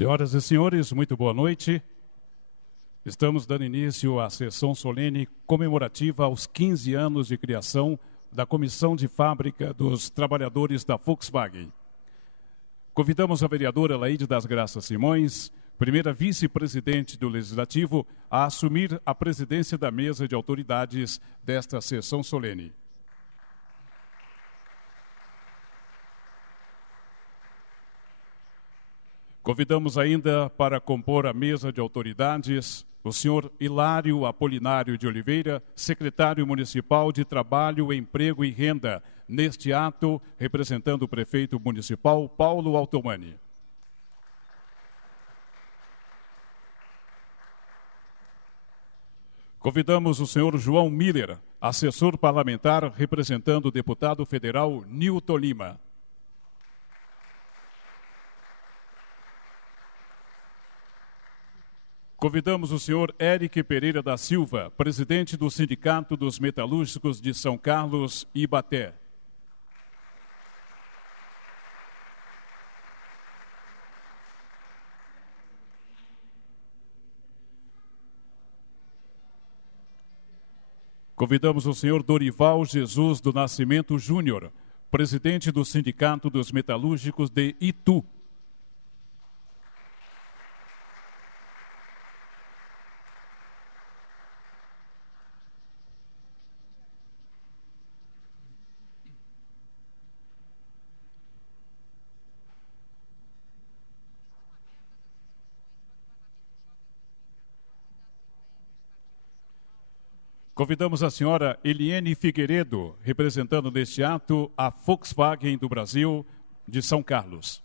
Senhoras e senhores, muito boa noite. Estamos dando início à sessão solene comemorativa aos 15 anos de criação da Comissão de Fábrica dos Trabalhadores da Volkswagen. Convidamos a vereadora Laide das Graças Simões, primeira vice-presidente do Legislativo, a assumir a presidência da mesa de autoridades desta sessão solene. Convidamos ainda para compor a mesa de autoridades o senhor Hilário Apolinário de Oliveira, secretário municipal de Trabalho, Emprego e Renda, neste ato, representando o prefeito municipal, Paulo Altomani. Convidamos o senhor João Miller, assessor parlamentar, representando o deputado federal Nilton Lima. Convidamos o senhor Eric Pereira da Silva, presidente do Sindicato dos Metalúrgicos de São Carlos e Ibaté. Convidamos o senhor Dorival Jesus do Nascimento Júnior, presidente do Sindicato dos Metalúrgicos de Itu. Convidamos a senhora Eliene Figueiredo, representando neste ato a Volkswagen do Brasil, de São Carlos.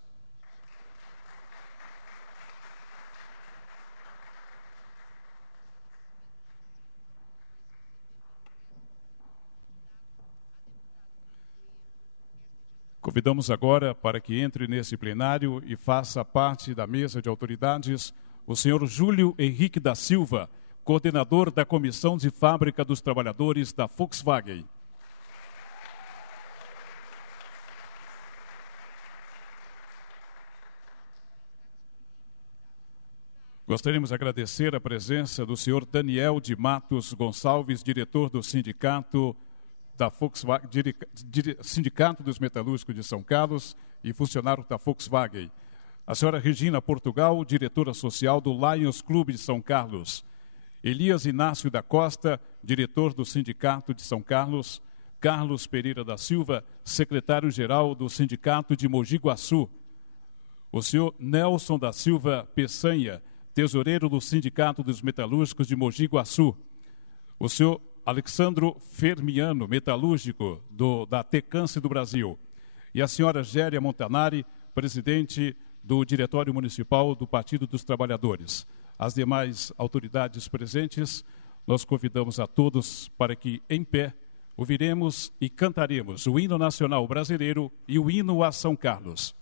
Convidamos agora para que entre nesse plenário e faça parte da mesa de autoridades o senhor Júlio Henrique da Silva, coordenador da Comissão de Fábrica dos Trabalhadores da Volkswagen. Gostaríamos de agradecer a presença do senhor Daniel de Matos Gonçalves, diretor do Sindicato da Volkswagen, Sindicato dos Metalúrgicos de São Carlos e funcionário da Volkswagen. A senhora Regina Portugal, diretora social do Lions Clube de São Carlos. Elias Inácio da Costa, diretor do Sindicato de São Carlos. Carlos Pereira da Silva, secretário-geral do Sindicato de Mogi Guaçu. O senhor Nelson da Silva Peçanha, tesoureiro do Sindicato dos Metalúrgicos de Mogi Guaçu. O senhor Alexandro Fermiano, metalúrgico da Tecance do Brasil. E a senhora Géria Montanari, presidente do Diretório Municipal do Partido dos Trabalhadores. As demais autoridades presentes, nós convidamos a todos para que, em pé, ouviremos e cantaremos o hino nacional brasileiro e o hino a São Carlos.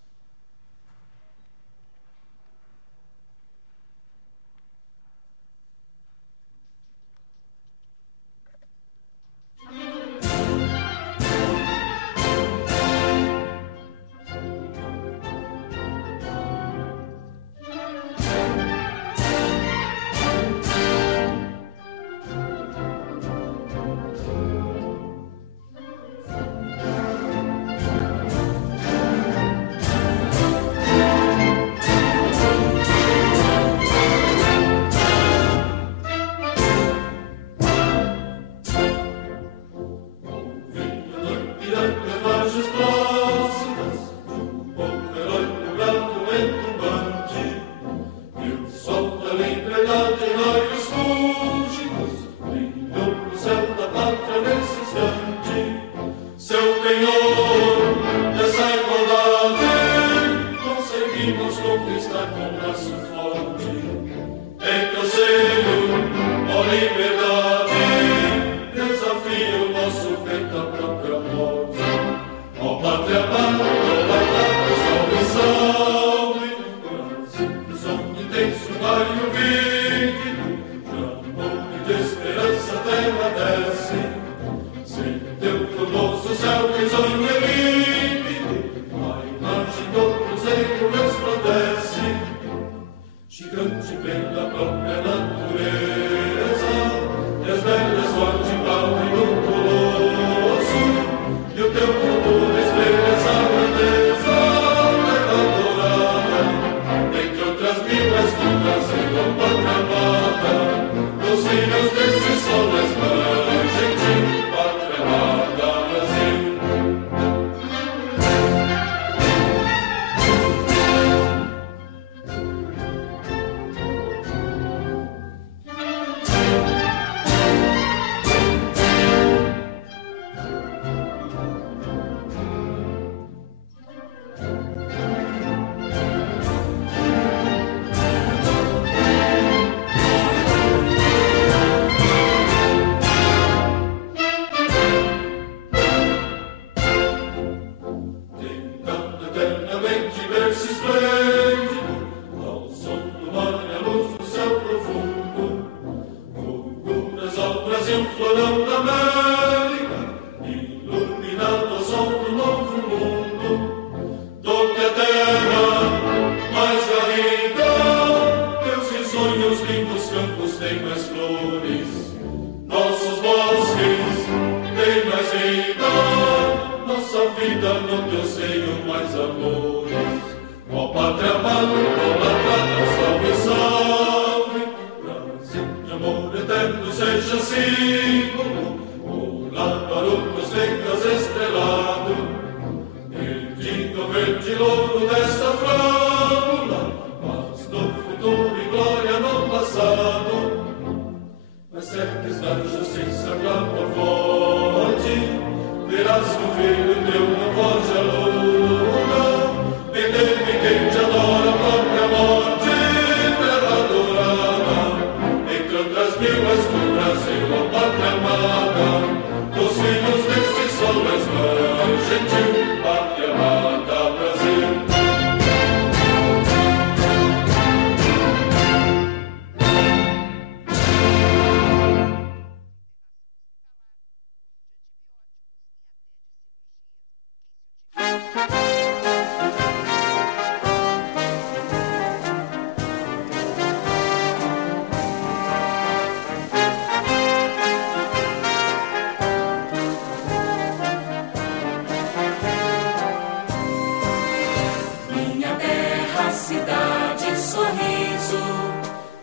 cidade, sorriso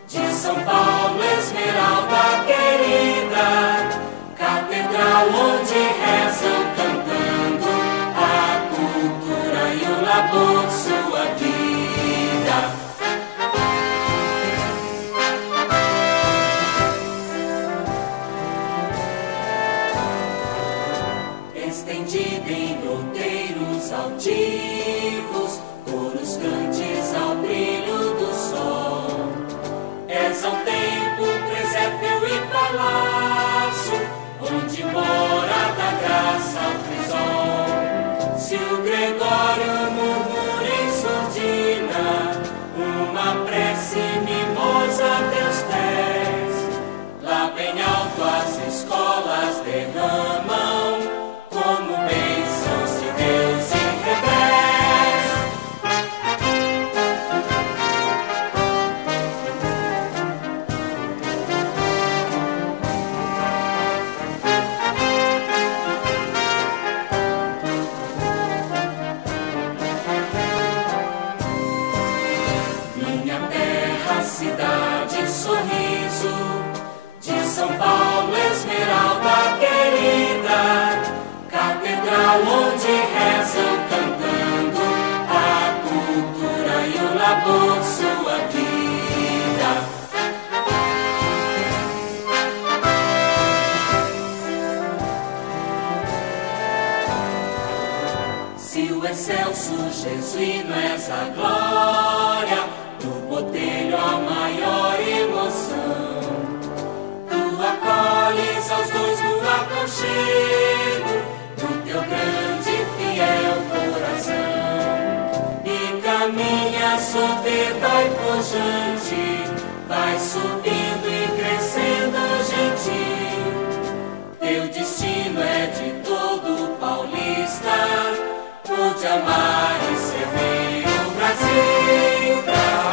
de São Paulo, Esmeralda querida, catedral onde rezam cantando a cultura e o labor, sua vida. Estendida em outeiros altivos, coros cantes ao brilho do sol. És ao tempo, presépio e palácio, onde mora da graça ao crisol. Se o Gregório murmura em surdina, uma prece mimosa a teus pés, lá bem alto as escolas derramam como bênçãos de Deus e revés. Minha terra, cidade, sorriso de São Paulo, Esmeralda querida, catedral onde rezam cantando a cultura e o labor, sua vida. Se o excelso jesuíno és a glória, do botelho a maior emoção, tu acolhes aos dois no aconchego do teu grande e fiel coração, e caminha soberba e pujante, vai subindo e crescendo gentil. Teu destino é de todo paulista, pude amar e servir o Brasil, Brasil.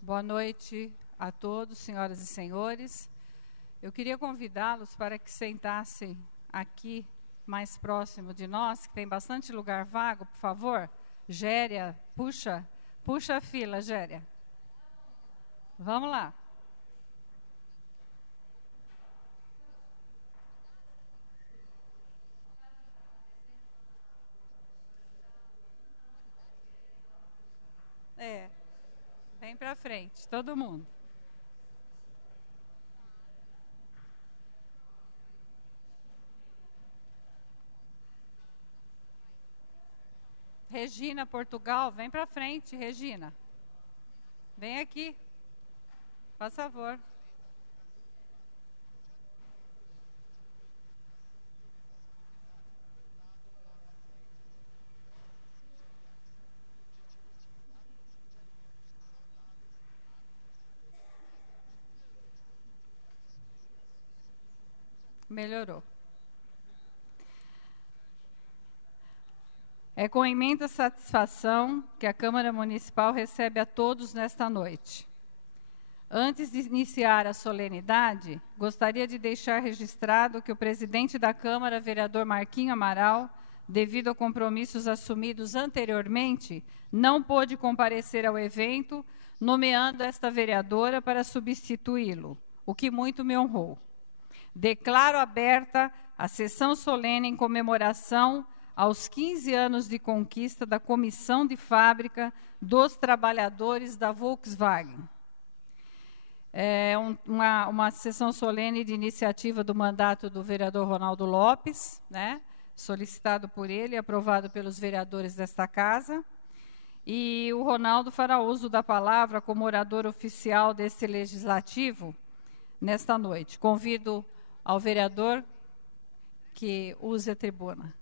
Boa noite a todos, senhoras e senhores. Eu queria convidá-los para que sentassem aqui, mais próximo de nós, que tem bastante lugar vago, por favor. Géria, puxa a fila, Géria. Vamos lá. Vem para frente, todo mundo. Regina, Portugal, vem para frente, Regina. Vem aqui, por favor. Melhorou. É com imensa satisfação que a Câmara Municipal recebe a todos nesta noite. Antes de iniciar a solenidade, gostaria de deixar registrado que o presidente da Câmara, vereador Marquinho Amaral, devido a compromissos assumidos anteriormente, não pôde comparecer ao evento, nomeando esta vereadora para substituí-lo, o que muito me honrou. Declaro aberta a sessão solene em comemoração aos 15 anos de conquista da Comissão de Fábrica dos Trabalhadores da Volkswagen. É uma sessão solene de iniciativa do mandato do vereador Ronaldo Lopes, né, solicitado por ele e aprovado pelos vereadores desta casa. E o Ronaldo fará uso da palavra como orador oficial deste legislativo nesta noite. Convido ao vereador que use a tribuna.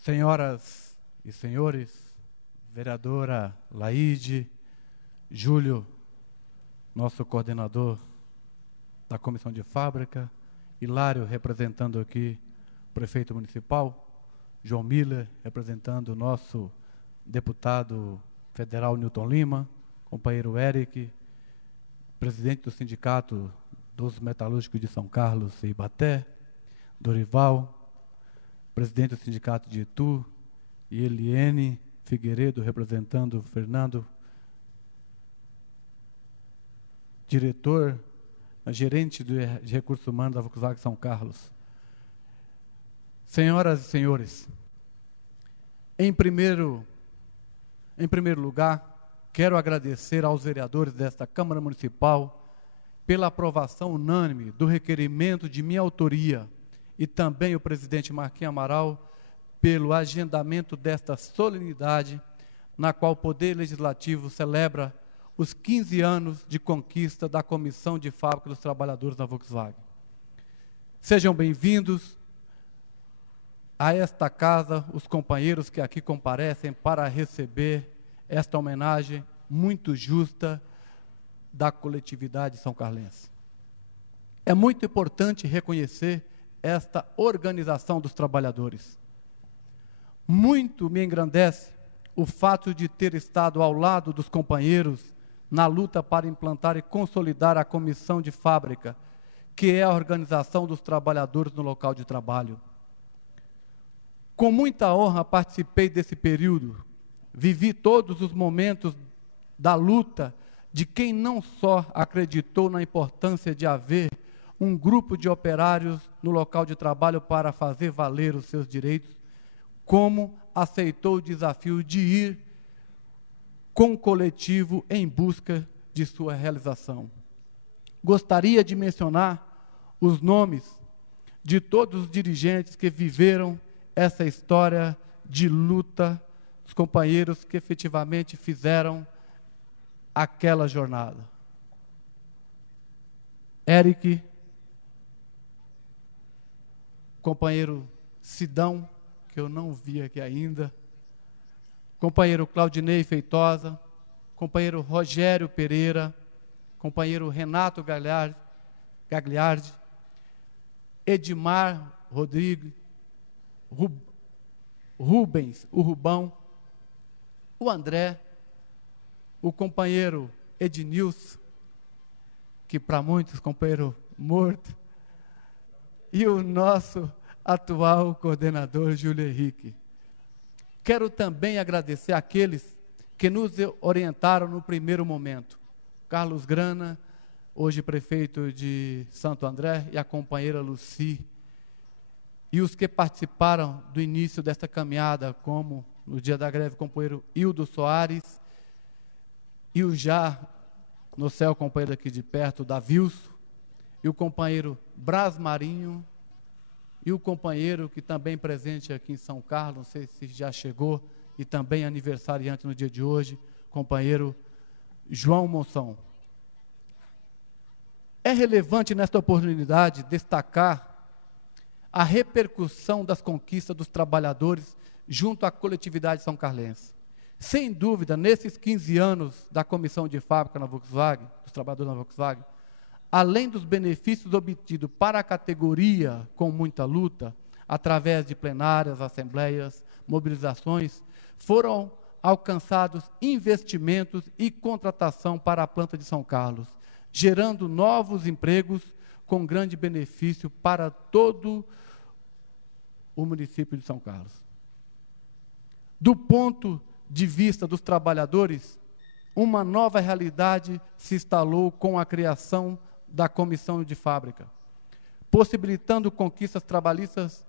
Senhoras e senhores, vereadora Laide, Júlio, nosso coordenador da Comissão de Fábrica, Hilário, representando aqui o prefeito municipal, João Miller, representando o nosso deputado federal Newton Lima, companheiro Eric, presidente do Sindicato dos Metalúrgicos de São Carlos e Ibaté, Dorival, presidente do Sindicato de Itu, e Eliene Figueiredo, representando o Fernando, gerente de recursos humanos da Volkswagen São Carlos. Senhoras e senhores, em primeiro lugar, quero agradecer aos vereadores desta Câmara Municipal pela aprovação unânime do requerimento de minha autoria e também o presidente Marquinhos Amaral pelo agendamento desta solenidade, na qual o Poder Legislativo celebra os 15 anos de conquista da Comissão de Fábrica dos Trabalhadores da Volkswagen. Sejam bem-vindos a esta casa os companheiros que aqui comparecem para receber esta homenagem muito justa da coletividade são carlense. É muito importante reconhecer esta organização dos trabalhadores. Muito me engrandece o fato de ter estado ao lado dos companheiros na luta para implantar e consolidar a Comissão de Fábrica, que é a organização dos trabalhadores no local de trabalho. Com muita honra participei desse período, vivi todos os momentos da luta de quem não só acreditou na importância de haver um grupo de operários no local de trabalho para fazer valer os seus direitos, como aceitou o desafio de ir com o coletivo em busca de sua realização. Gostaria de mencionar os nomes de todos os dirigentes que viveram essa história de luta, os companheiros que efetivamente fizeram aquela jornada. Eric, companheiro Sidão, que eu não vi aqui ainda, companheiro Claudinei Feitosa, companheiro Rogério Pereira, companheiro Renato Gagliardi, Edmar Rodrigues, Rubens, o Rubão, o André, o companheiro Ednilson, que para muitos companheiro morto, e o nosso atual coordenador Júlio Henrique. Quero também agradecer àqueles que nos orientaram no primeiro momento. Carlos Grana, hoje prefeito de Santo André, e a companheira Luci, e os que participaram do início desta caminhada, como no dia da greve, o companheiro Hildo Soares, e o já no céu, companheiro aqui de perto, Davilson, e o companheiro Braz Marinho, e o companheiro que também presente aqui em São Carlos, não sei se já chegou, e também aniversariante no dia de hoje, companheiro João Monção. É relevante nesta oportunidade destacar a repercussão das conquistas dos trabalhadores junto à coletividade são carlense. Sem dúvida, nesses 15 anos da Comissão de Fábrica na Volkswagen, dos trabalhadores na Volkswagen, além dos benefícios obtidos para a categoria com muita luta, através de plenárias, assembleias, mobilizações, foram alcançados investimentos e contratação para a planta de São Carlos, gerando novos empregos com grande benefício para todo o município de São Carlos. Do ponto de vista dos trabalhadores, uma nova realidade se instalou com a criação da Comissão de Fábrica, possibilitando conquistas trabalhistas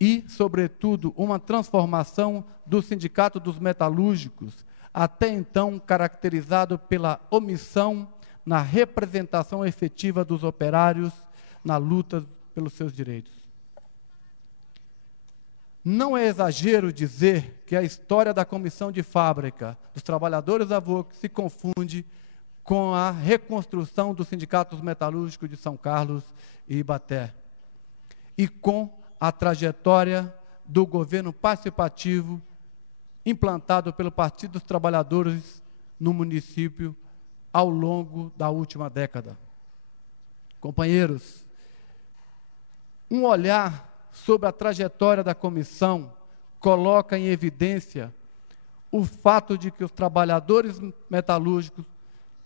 e, sobretudo, uma transformação do Sindicato dos Metalúrgicos, até então caracterizado pela omissão na representação efetiva dos operários na luta pelos seus direitos. Não é exagero dizer que a história da Comissão de Fábrica dos Trabalhadores da Volkswagen se confunde com a reconstrução dos sindicatos metalúrgicos de São Carlos e Ibaté, e com a trajetória do governo participativo implantado pelo Partido dos Trabalhadores no município ao longo da última década. Companheiros, um olhar sobre a trajetória da comissão coloca em evidência o fato de que os trabalhadores metalúrgicos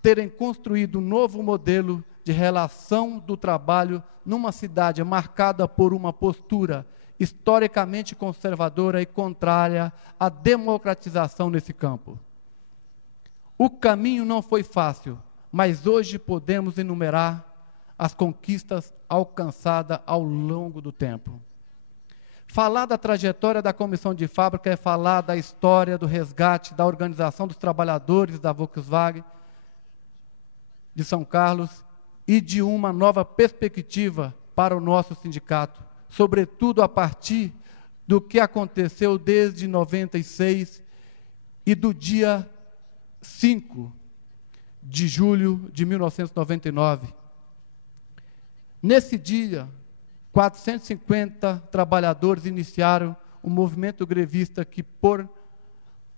terem construído um novo modelo de relação do trabalho numa cidade marcada por uma postura historicamente conservadora e contrária à democratização nesse campo. O caminho não foi fácil, mas hoje podemos enumerar as conquistas alcançadas ao longo do tempo. Falar da trajetória da Comissão de Fábrica é falar da história do resgate da organização dos trabalhadores da Volkswagen de São Carlos e de uma nova perspectiva para o nosso sindicato, sobretudo a partir do que aconteceu desde 96 e do dia 5 de julho de 1999. Nesse dia, 450 trabalhadores iniciaram um movimento grevista que, por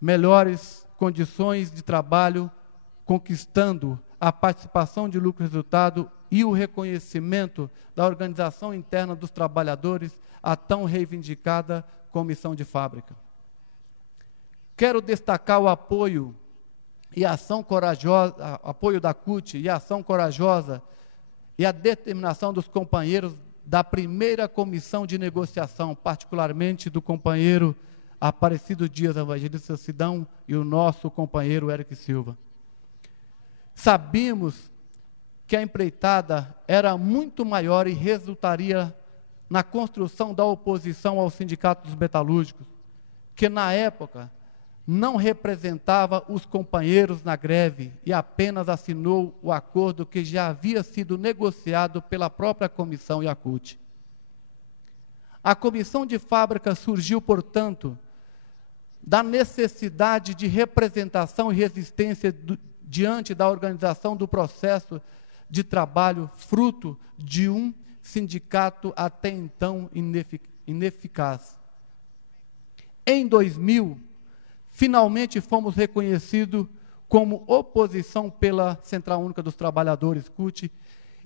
melhores condições de trabalho, conquistando a participação de lucro e resultado e o reconhecimento da organização interna dos trabalhadores, a tão reivindicada comissão de fábrica. Quero destacar o apoio e a ação corajosa, apoio da CUT e a ação corajosa e a determinação dos companheiros da primeira comissão de negociação, particularmente do companheiro Aparecido Dias, Evangelista Sidão, e o nosso companheiro Eric Silva. Sabíamos que a empreitada era muito maior e resultaria na construção da oposição ao Sindicato dos Metalúrgicos, que na época não representava os companheiros na greve e apenas assinou o acordo que já havia sido negociado pela própria comissão e a CUT. A comissão de fábrica surgiu, portanto, da necessidade de representação e resistência diante da organização do processo de trabalho, fruto de um sindicato até então ineficaz. Em 2000, finalmente fomos reconhecidos como oposição pela Central Única dos Trabalhadores, CUT,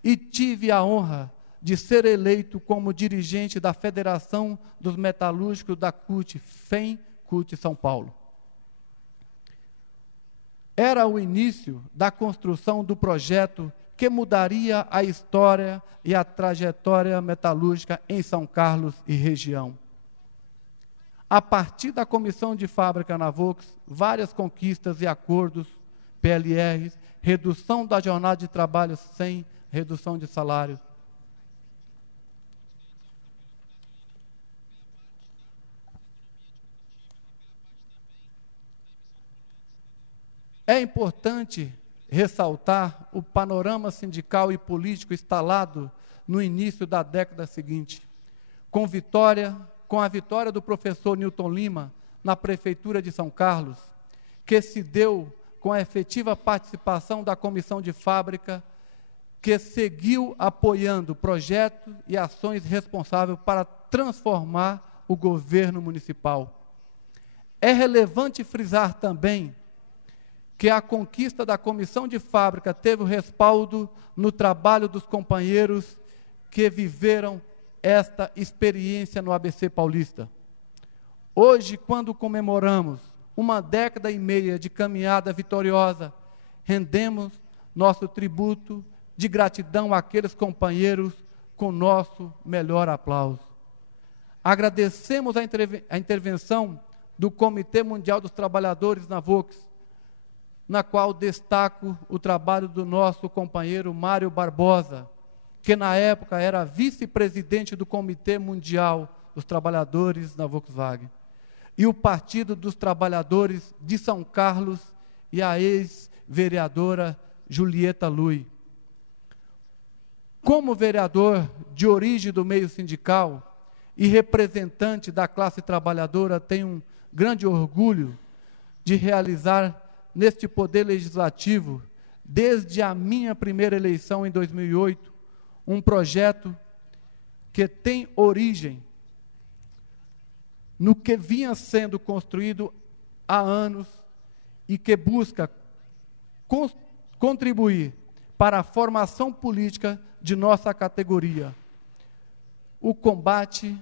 e tive a honra de ser eleito como dirigente da Federação dos Metalúrgicos da CUT, FEM CUT São Paulo. Era o início da construção do projeto que mudaria a história e a trajetória metalúrgica em São Carlos e região. A partir da comissão de fábrica na Volks, várias conquistas e acordos, PLRs, redução da jornada de trabalho sem redução de salário. É importante ressaltar o panorama sindical e político instalado no início da década seguinte, com a vitória do professor Newton Lima na Prefeitura de São Carlos, que se deu com a efetiva participação da comissão de fábrica, que seguiu apoiando projetos e ações responsáveis para transformar o governo municipal. É relevante frisar também que a conquista da comissão de fábrica teve o respaldo no trabalho dos companheiros que viveram esta experiência no ABC Paulista. Hoje, quando comemoramos uma década e meia de caminhada vitoriosa, rendemos nosso tributo de gratidão àqueles companheiros com nosso melhor aplauso. Agradecemos a intervenção do Comitê Mundial dos Trabalhadores na Volks, na qual destaco o trabalho do nosso companheiro Mário Barbosa, que na época era vice-presidente do Comitê Mundial dos Trabalhadores na Volkswagen, e o Partido dos Trabalhadores de São Carlos e a ex-vereadora Julieta Lui. Como vereador de origem do meio sindical e representante da classe trabalhadora, tenho um grande orgulho de realizar neste Poder Legislativo, desde a minha primeira eleição em 2008, um projeto que tem origem no que vinha sendo construído há anos e que busca contribuir para a formação política de nossa categoria. O combate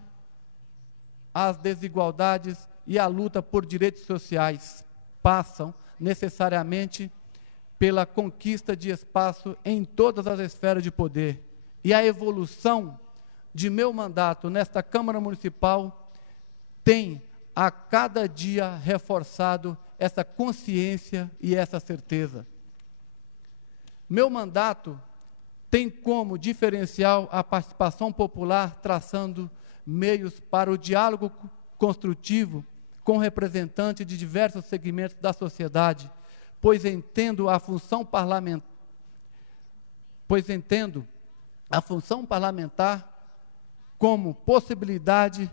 às desigualdades e a luta por direitos sociais passam necessariamente pela conquista de espaço em todas as esferas de poder. E a evolução de meu mandato nesta Câmara Municipal tem a cada dia reforçado essa consciência e essa certeza. Meu mandato tem como diferencial a participação popular, traçando meios para o diálogo construtivo com representantes de diversos segmentos da sociedade, pois entendo a função parlamentar como possibilidade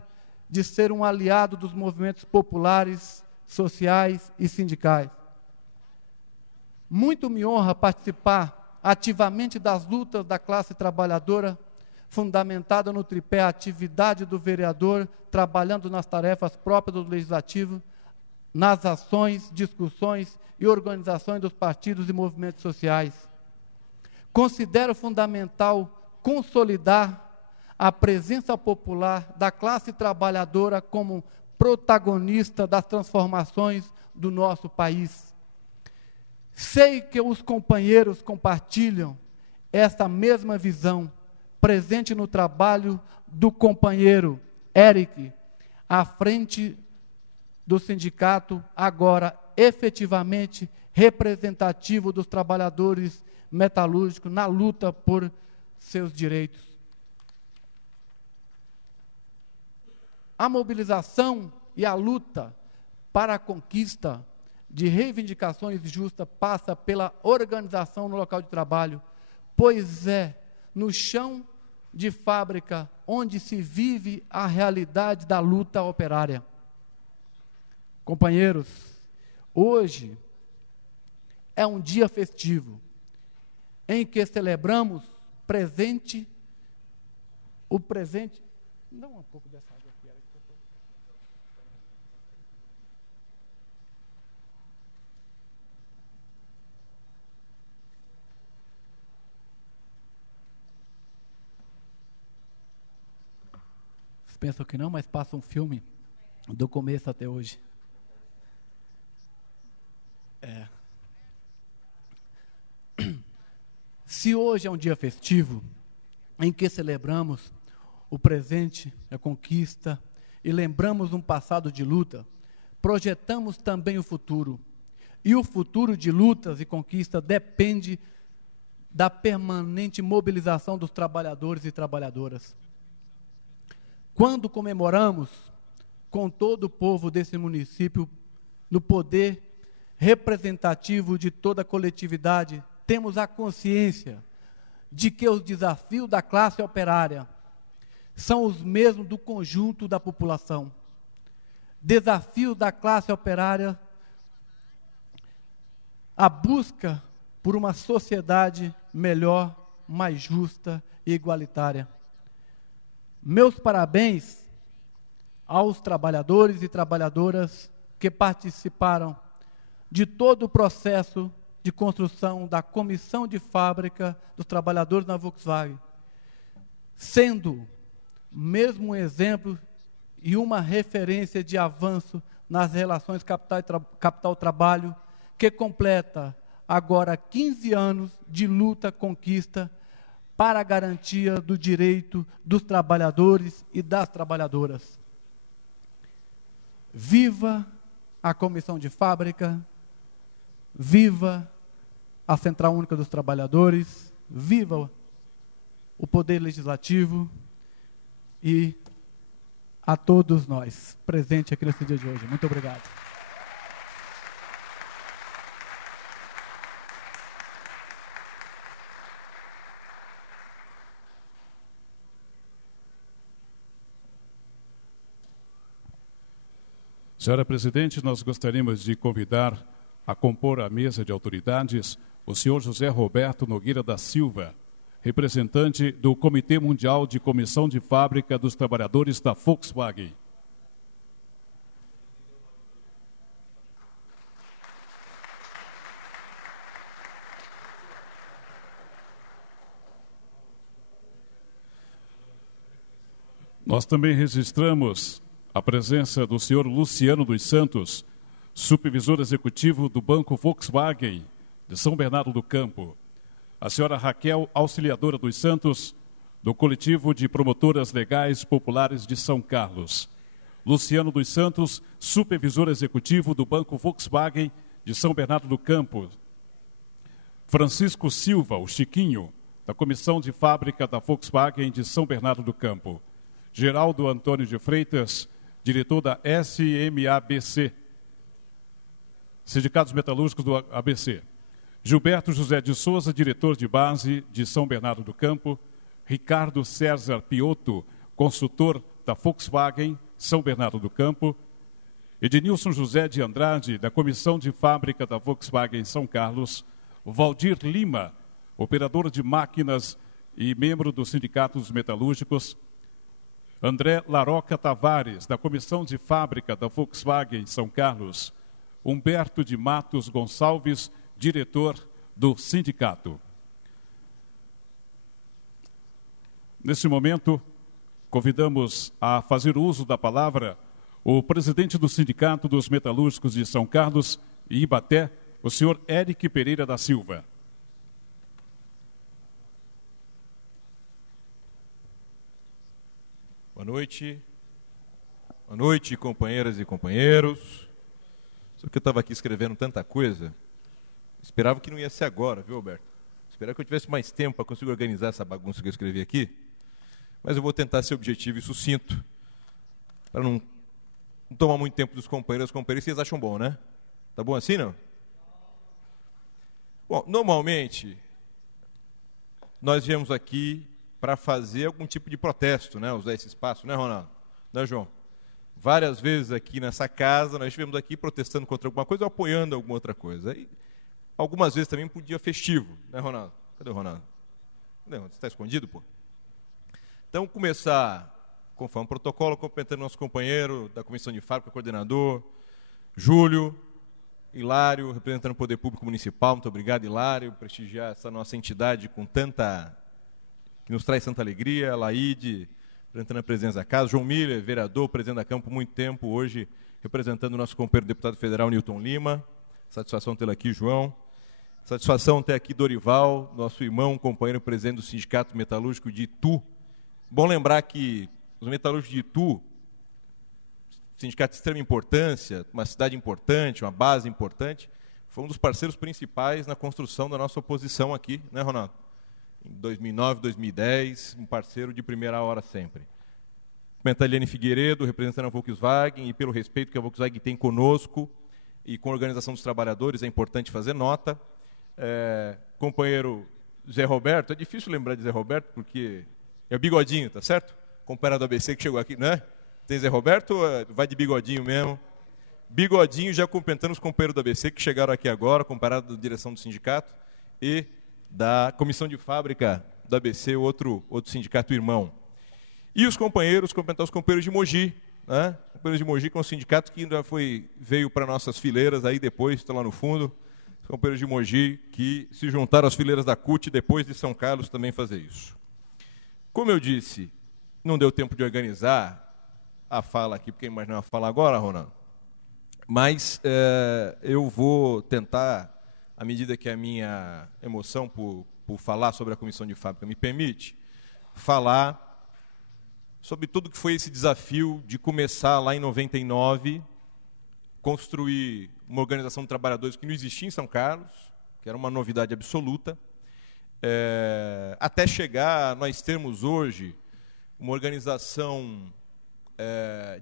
de ser um aliado dos movimentos populares, sociais e sindicais. Muito me honra participar ativamente das lutas da classe trabalhadora, fundamentada no tripé atividade do vereador, trabalhando nas tarefas próprias do Legislativo, nas ações, discussões e organizações dos partidos e movimentos sociais. Considero fundamental consolidar a presença popular da classe trabalhadora como protagonista das transformações do nosso país. Sei que os companheiros compartilham essa mesma visão, presente no trabalho do companheiro Eric, à frente do sindicato, agora efetivamente representativo dos trabalhadores metalúrgicos na luta por seus direitos. A mobilização e a luta para a conquista de reivindicações justas passa pela organização no local de trabalho, pois é no chão de fábrica onde se vive a realidade da luta operária. Companheiros, hoje é um dia festivo em que celebramos o presente. Dá um pouco dessa água aqui, Eric. Vocês pensam que não, mas passa um filme do começo até hoje. Se hoje é um dia festivo, em que celebramos o presente, a conquista, e lembramos um passado de luta, projetamos também o futuro. E o futuro de lutas e conquistas depende da permanente mobilização dos trabalhadores e trabalhadoras. Quando comemoramos com todo o povo desse município, no poder representativo de toda a coletividade, temos a consciência de que os desafios da classe operária são os mesmos do conjunto da população. Desafios da classe operária, a busca por uma sociedade melhor, mais justa e igualitária. Meus parabéns aos trabalhadores e trabalhadoras que participaram de todo o processo de construção da comissão de fábrica dos trabalhadores na Volkswagen, sendo mesmo um exemplo e uma referência de avanço nas relações capital-trabalho, que completa agora 15 anos de luta, conquista, para a garantia do direito dos trabalhadores e das trabalhadoras. Viva a comissão de fábrica, viva a Central Única dos Trabalhadores, viva o Poder Legislativo e a todos nós presentes aqui nesse dia de hoje. Muito obrigado. Senhora Presidente, nós gostaríamos de convidar a compor a mesa de autoridades o senhor José Roberto Nogueira da Silva, representante do Comitê Mundial de Comissão de Fábrica dos Trabalhadores da Volkswagen. Nós também registramos a presença do senhor Luciano dos Santos, supervisor executivo do Banco Volkswagen de São Bernardo do Campo. A senhora Raquel Auxiliadora dos Santos, do Coletivo de Promotoras Legais Populares de São Carlos. Luciano dos Santos, supervisor executivo do Banco Volkswagen de São Bernardo do Campo. Francisco Silva, o Chiquinho, da Comissão de Fábrica da Volkswagen de São Bernardo do Campo. Geraldo Antônio de Freitas, diretor da SMABC, Sindicatos Metalúrgicos do ABC. Gilberto José de Souza, diretor de base de São Bernardo do Campo. Ricardo César Piotto, consultor da Volkswagen São Bernardo do Campo. Ednilson José de Andrade, da Comissão de Fábrica da Volkswagen São Carlos. Valdir Lima, operador de máquinas e membro do Sindicato dos Metalúrgicos. André Laroca Tavares, da Comissão de Fábrica da Volkswagen São Carlos. Humberto de Matos Gonçalves, diretor do sindicato. Neste momento, convidamos a fazer uso da palavra o presidente do Sindicato dos Metalúrgicos de São Carlos e Ibaté, o senhor Eric Pereira da Silva. Boa noite, companheiras e companheiros. Só que eu estava aqui escrevendo tanta coisa, esperava que não ia ser agora, viu, Alberto? Esperava que eu tivesse mais tempo para conseguir organizar essa bagunça que eu escrevi aqui, mas eu vou tentar ser objetivo e sucinto, para não tomar muito tempo dos companheiros. Os companheiros, vocês acham bom, né? Tá bom assim, não? Bom, normalmente, nós viemos aqui para fazer algum tipo de protesto, né? Usar esse espaço, né, Ronaldo? Né, João? Várias vezes aqui nessa casa, nós estivemos aqui protestando contra alguma coisa ou apoiando alguma outra coisa. E algumas vezes também por dia festivo, né, Ronaldo? Cadê o Ronaldo? Cadê o Ronaldo? Você está escondido, pô? Então, começar, conforme o protocolo, cumprimentando nosso companheiro da Comissão de Fábrica, coordenador, Júlio, Hilário, representando o Poder Público Municipal. Muito obrigado, Hilário, prestigiar essa nossa entidade com tanta... que nos traz tanta alegria. Laíde, representando a presidência da casa. João Miller, vereador, presidente da Câmara por muito tempo, hoje representando o nosso companheiro deputado federal, Newton Lima. Satisfação tê-lo aqui, João. Satisfação ter aqui Dorival, nosso irmão, companheiro presidente do Sindicato Metalúrgico de Itu. Bom lembrar que os metalúrgicos de Itu, sindicato de extrema importância, uma cidade importante, uma base importante, foi um dos parceiros principais na construção da nossa oposição aqui, né, Ronaldo? Em 2009, 2010, um parceiro de primeira hora sempre. Cumprimentar a Eliane Figueiredo, representando a Volkswagen, e pelo respeito que a Volkswagen tem conosco e com a organização dos trabalhadores, é importante fazer nota. Companheiro Zé Roberto, é difícil lembrar de Zé Roberto, porque é o Bigodinho, tá certo? Companheiro do ABC que chegou aqui, né? Tem Zé Roberto, vai de Bigodinho mesmo. Bigodinho já cumprimentando os companheiros do ABC que chegaram aqui agora, comparado da direção do sindicato, e da Comissão de Fábrica do ABC, outro sindicato irmão. E os companheiros, cumprimentar os companheiros de Mogi, né? Companheiros de Mogi, que é um sindicato que ainda veio para nossas fileiras, aí depois, está lá no fundo, os companheiros de Mogi, que se juntaram às fileiras da CUT, depois de São Carlos também fazer isso. Como eu disse, não deu tempo de organizar a fala aqui, porque imaginava falar agora, Ronaldo, mas eu vou tentar, à medida que a minha emoção por falar sobre a Comissão de Fábrica me permite, falar sobre tudo que foi esse desafio de começar lá em 99, construir uma organização de trabalhadores que não existia em São Carlos, que era uma novidade absoluta, até chegar, nós temos hoje uma organização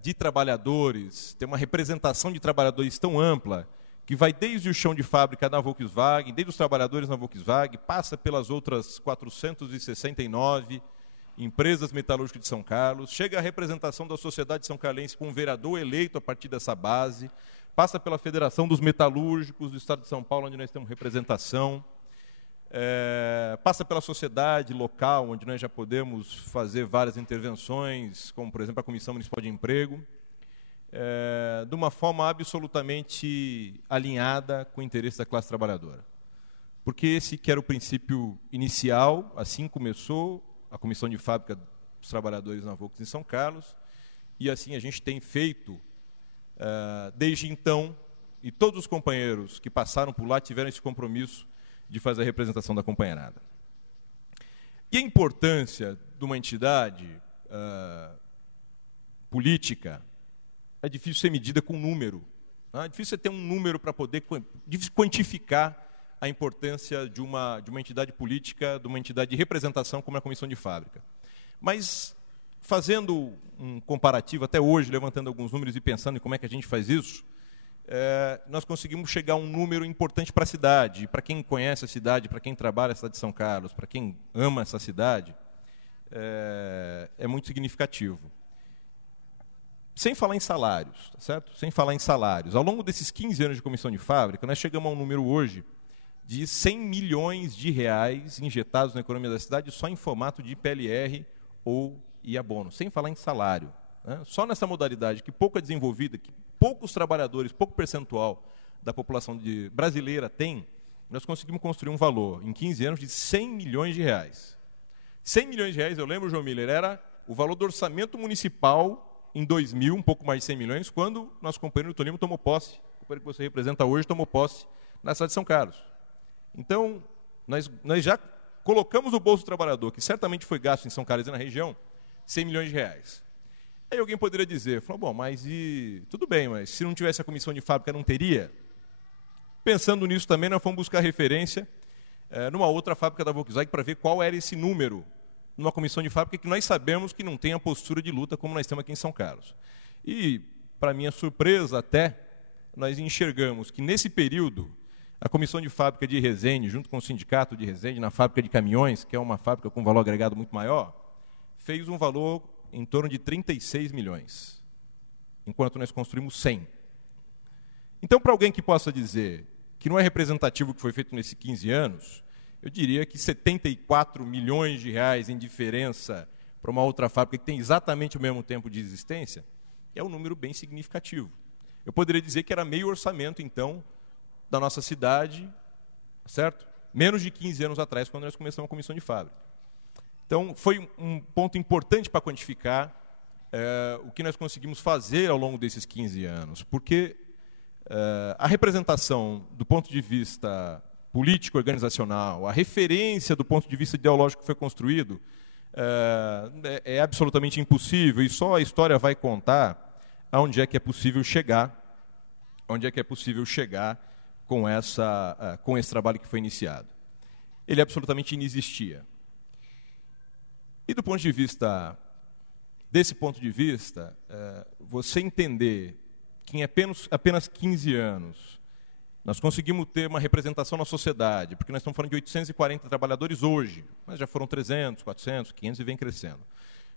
de trabalhadores, tem uma representação de trabalhadores tão ampla, que vai desde o chão de fábrica da Volkswagen, desde os trabalhadores na Volkswagen, passa pelas outras 469 empresas metalúrgicas de São Carlos, chega a representação da sociedade são-carlense com um vereador eleito a partir dessa base, passa pela Federação dos Metalúrgicos do Estado de São Paulo, onde nós temos representação, passa pela sociedade local, onde nós já podemos fazer várias intervenções, como, por exemplo, a Comissão Municipal de Emprego, de uma forma absolutamente alinhada com o interesse da classe trabalhadora. Porque esse que era o princípio inicial, assim começou a Comissão de Fábrica os trabalhadores na Volks em São Carlos, e assim a gente tem feito desde então, e todos os companheiros que passaram por lá tiveram esse compromisso de fazer a representação da companheirada. E a importância de uma entidade política é difícil ser medida com número. É difícil você ter um número para poder quantificar a importância de uma entidade política, de uma entidade de representação como é a Comissão de Fábrica. Mas, fazendo um comparativo, até hoje, levantando alguns números e pensando em como é que a gente faz isso, nós conseguimos chegar a um número importante para a cidade. Para quem conhece a cidade, para quem trabalha na cidade de São Carlos, para quem ama essa cidade, é muito significativo. Sem falar em salários, tá certo? Sem falar em salários. Ao longo desses 15 anos de Comissão de Fábrica, nós chegamos a um número hoje de 100 milhões de reais injetados na economia da cidade só em formato de PLR ou abono, sem falar em salário. Né? Só nessa modalidade, que pouco é desenvolvida, que poucos trabalhadores, pouco percentual da população brasileira tem, nós conseguimos construir um valor, em 15 anos, de 100 milhões de reais. 100 milhões de reais, eu lembro, João Miller, era o valor do orçamento municipal em 2000, um pouco mais de 100 milhões, quando nosso companheiro Tolimo tomou posse, o companheiro que você representa hoje tomou posse na cidade de São Carlos. Então, nós já colocamos no bolso do trabalhador, que certamente foi gasto em São Carlos e na região, 100 milhões de reais. Aí alguém poderia dizer, bom, mas tudo bem, mas se não tivesse a Comissão de Fábrica, não teria? Pensando nisso também, nós fomos buscar referência numa outra fábrica da Volkswagen para ver qual era esse número numa Comissão de Fábrica que nós sabemos que não tem a postura de luta como nós temos aqui em São Carlos. E, para minha surpresa até, nós enxergamos que nesse período, a Comissão de Fábrica de Resende, junto com o Sindicato de Resende, na fábrica de caminhões, que é uma fábrica com valor agregado muito maior, fez um valor em torno de 36 milhões, enquanto nós construímos 100. Então, para alguém que possa dizer que não é representativo o que foi feito nesses 15 anos, eu diria que 74 milhões de reais em diferença para uma outra fábrica que tem exatamente o mesmo tempo de existência, é um número bem significativo. Eu poderia dizer que era meio orçamento, então, da nossa cidade, certo? Menos de 15 anos atrás, quando nós começamos a Comissão de Fábrica. Então, foi um ponto importante para quantificar o que nós conseguimos fazer ao longo desses 15 anos, porque a representação do ponto de vista político organizacional, a referência do ponto de vista ideológico que foi construído, é absolutamente impossível, e só a história vai contar aonde é que é possível chegar, com esse trabalho que foi iniciado. Ele absolutamente inexistia. E desse ponto de vista, você entender que em apenas 15 anos nós conseguimos ter uma representação na sociedade, porque nós estamos falando de 840 trabalhadores hoje, mas já foram 300, 400, 500 e vem crescendo.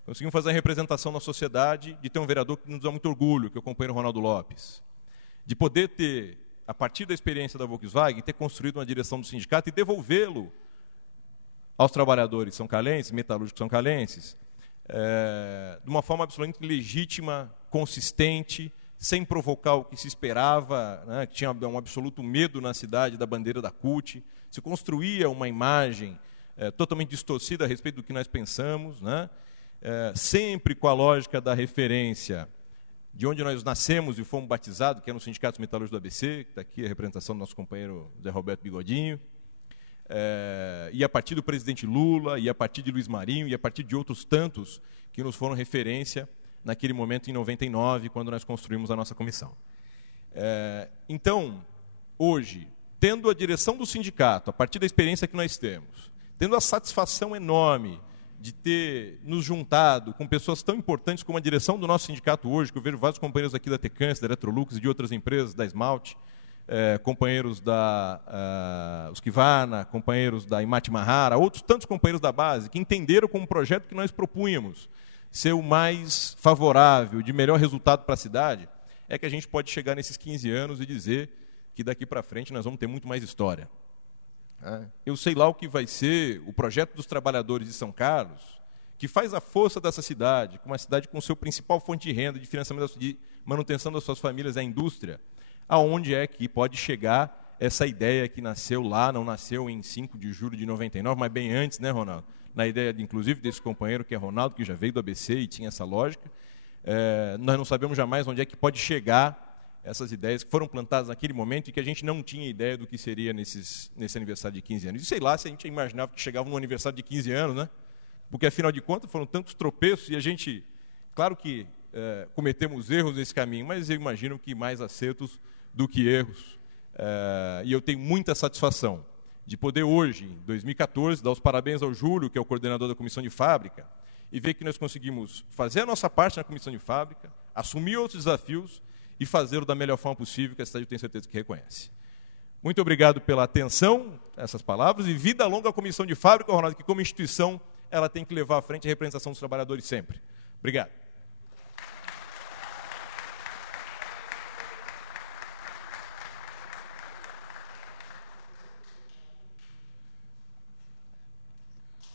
Conseguimos fazer a representação na sociedade de ter um vereador que nos dá muito orgulho, que é o companheiro Ronaldo Lopes. De poder ter, a partir da experiência da Volkswagen, ter construído uma direção do sindicato e devolvê-lo aos trabalhadores são-carlenses, metalúrgicos são-carlenses, de uma forma absolutamente legítima, consistente, sem provocar o que se esperava, né, que tinha um absoluto medo na cidade da bandeira da CUT, se construía uma imagem totalmente distorcida a respeito do que nós pensamos, né, sempre com a lógica da referência de onde nós nascemos e fomos batizados, que é no Sindicato Metalúrgico do ABC, que está aqui a representação do nosso companheiro Zé Roberto Bigodinho, e a partir do presidente Lula, e a partir de Luiz Marinho, e a partir de outros tantos que nos foram referência naquele momento, em 99, quando nós construímos a nossa comissão. Então, hoje, tendo a direção do sindicato, a partir da experiência que nós temos, tendo a satisfação enorme de ter nos juntado com pessoas tão importantes como a direção do nosso sindicato hoje, que eu vejo vários companheiros aqui da Tecans, da Electrolux e de outras empresas, da Esmalte, companheiros da Husqvarna, companheiros da Imate Mahara, outros tantos companheiros da base, que entenderam como um projeto que nós propunhamos ser o mais favorável, de melhor resultado para a cidade, é que a gente pode chegar nesses 15 anos e dizer que daqui para frente nós vamos ter muito mais história. Eu sei lá o que vai ser o projeto dos trabalhadores de São Carlos, que faz a força dessa cidade, com uma cidade com seu principal fonte de renda, de financiamento, de manutenção das suas famílias, a indústria, aonde é que pode chegar essa ideia que nasceu lá, não nasceu em 5 de julho de 99, mas bem antes, né, Ronaldo? Na ideia, inclusive, desse companheiro que é Ronaldo, que já veio do ABC e tinha essa lógica. Nós não sabemos jamais onde é que pode chegar essas ideias que foram plantadas naquele momento e que a gente não tinha ideia do que seria nesse aniversário de 15 anos. E sei lá se a gente imaginava que chegava no aniversário de 15 anos, né? Porque, afinal de contas, foram tantos tropeços e a gente, claro que cometemos erros nesse caminho, mas eu imagino que mais acertos do que erros. E eu tenho muita satisfação de poder hoje, em 2014, dar os parabéns ao Júlio, que é o coordenador da Comissão de Fábrica, e ver que nós conseguimos fazer a nossa parte na Comissão de Fábrica, assumir outros desafios e fazê-lo da melhor forma possível, que a cidade eu tenho certeza que reconhece. Muito obrigado pela atenção, essas palavras, e vida longa à Comissão de Fábrica, Ronaldo, que como instituição ela tem que levar à frente a representação dos trabalhadores sempre. Obrigado.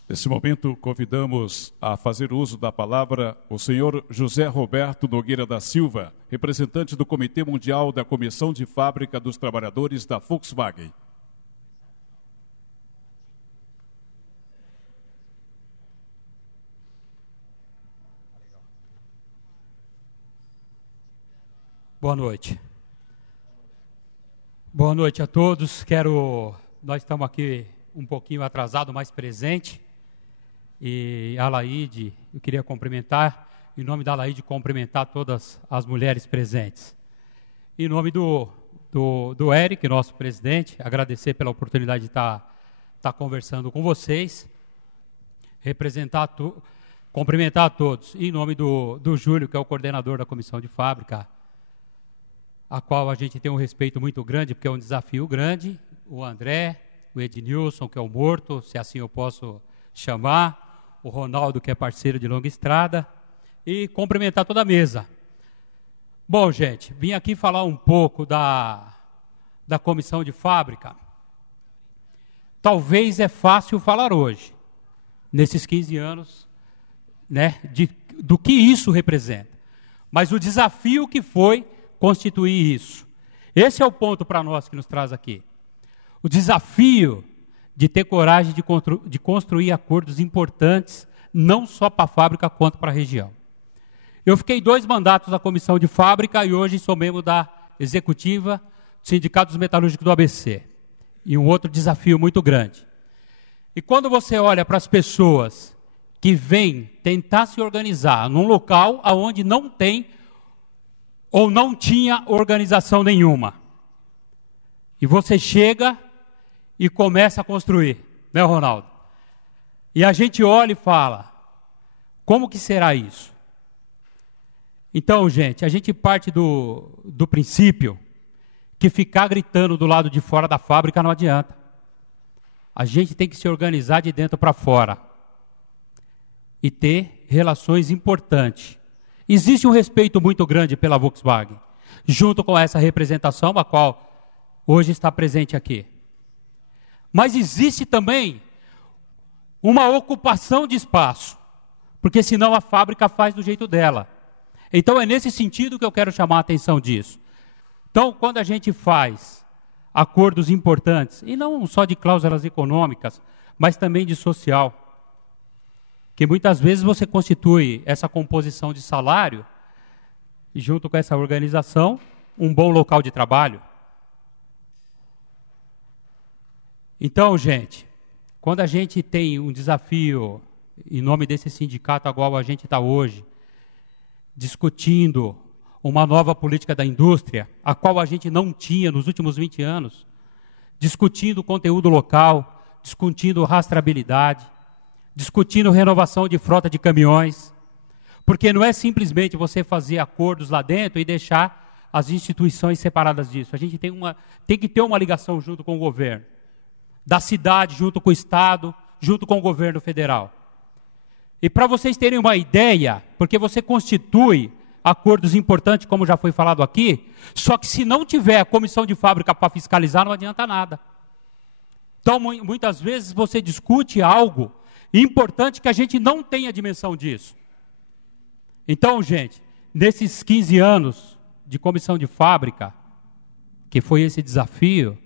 Nesse momento, convidamos a fazer uso da palavra o senhor José Roberto Nogueira da Silva, representante do Comitê Mundial da Comissão de Fábrica dos Trabalhadores da Volkswagen. Boa noite. Boa noite a todos. Nós estamos aqui um pouquinho atrasado, mais presente. E a Laide, eu queria cumprimentar, em nome da Laide, cumprimentar todas as mulheres presentes. Em nome do Eric, nosso presidente, agradecer pela oportunidade de estar conversando com vocês, cumprimentar a todos. E em nome do Júlio, que é o coordenador da Comissão de Fábrica, a qual a gente tem um respeito muito grande, porque é um desafio grande, o André, o Ednilson, que é o morto, se assim eu posso chamar, o Ronaldo, que é parceiro de longa estrada, e cumprimentar toda a mesa. Bom, gente, vim aqui falar um pouco da comissão de fábrica. Talvez é fácil falar hoje, nesses 15 anos, né, do que isso representa. Mas o desafio que foi constituir isso. Esse é o ponto para nós que nos traz aqui. O desafio de ter coragem de construir acordos importantes, não só para a fábrica, quanto para a região. Eu fiquei 2 mandatos na comissão de fábrica e hoje sou membro da executiva do Sindicato dos Metalúrgicos do ABC. E um outro desafio muito grande. E quando você olha para as pessoas que vêm tentar se organizar num local onde não tem ou não tinha organização nenhuma, e você chega e começa a construir, né, Ronaldo? E a gente olha e fala, como que será isso? Então, gente, a gente parte do princípio que ficar gritando do lado de fora da fábrica não adianta. A gente tem que se organizar de dentro para fora e ter relações importantes. Existe um respeito muito grande pela Volkswagen, junto com essa representação, a qual hoje está presente aqui. Mas existe também uma ocupação de espaço, porque senão a fábrica faz do jeito dela. Então é nesse sentido que eu quero chamar a atenção disso. Então, quando a gente faz acordos importantes, e não só de cláusulas econômicas, mas também de social, que muitas vezes você constitui essa composição de salário, e junto com essa organização, um bom local de trabalho. Então, gente, quando a gente tem um desafio, em nome desse sindicato a qual a gente está hoje, discutindo uma nova política da indústria, a qual a gente não tinha nos últimos 20 anos, discutindo conteúdo local, discutindo rastreabilidade, discutindo renovação de frota de caminhões, porque não é simplesmente você fazer acordos lá dentro e deixar as instituições separadas disso. A gente tem que ter uma ligação junto com o governo, da cidade, junto com o Estado, junto com o governo federal. E para vocês terem uma ideia, porque você constitui acordos importantes, como já foi falado aqui, só que se não tiver a comissão de fábrica para fiscalizar, não adianta nada. Então, muitas vezes você discute algo importante que a gente não tem a dimensão disso. Então, gente, nesses 15 anos de comissão de fábrica, que foi esse desafio,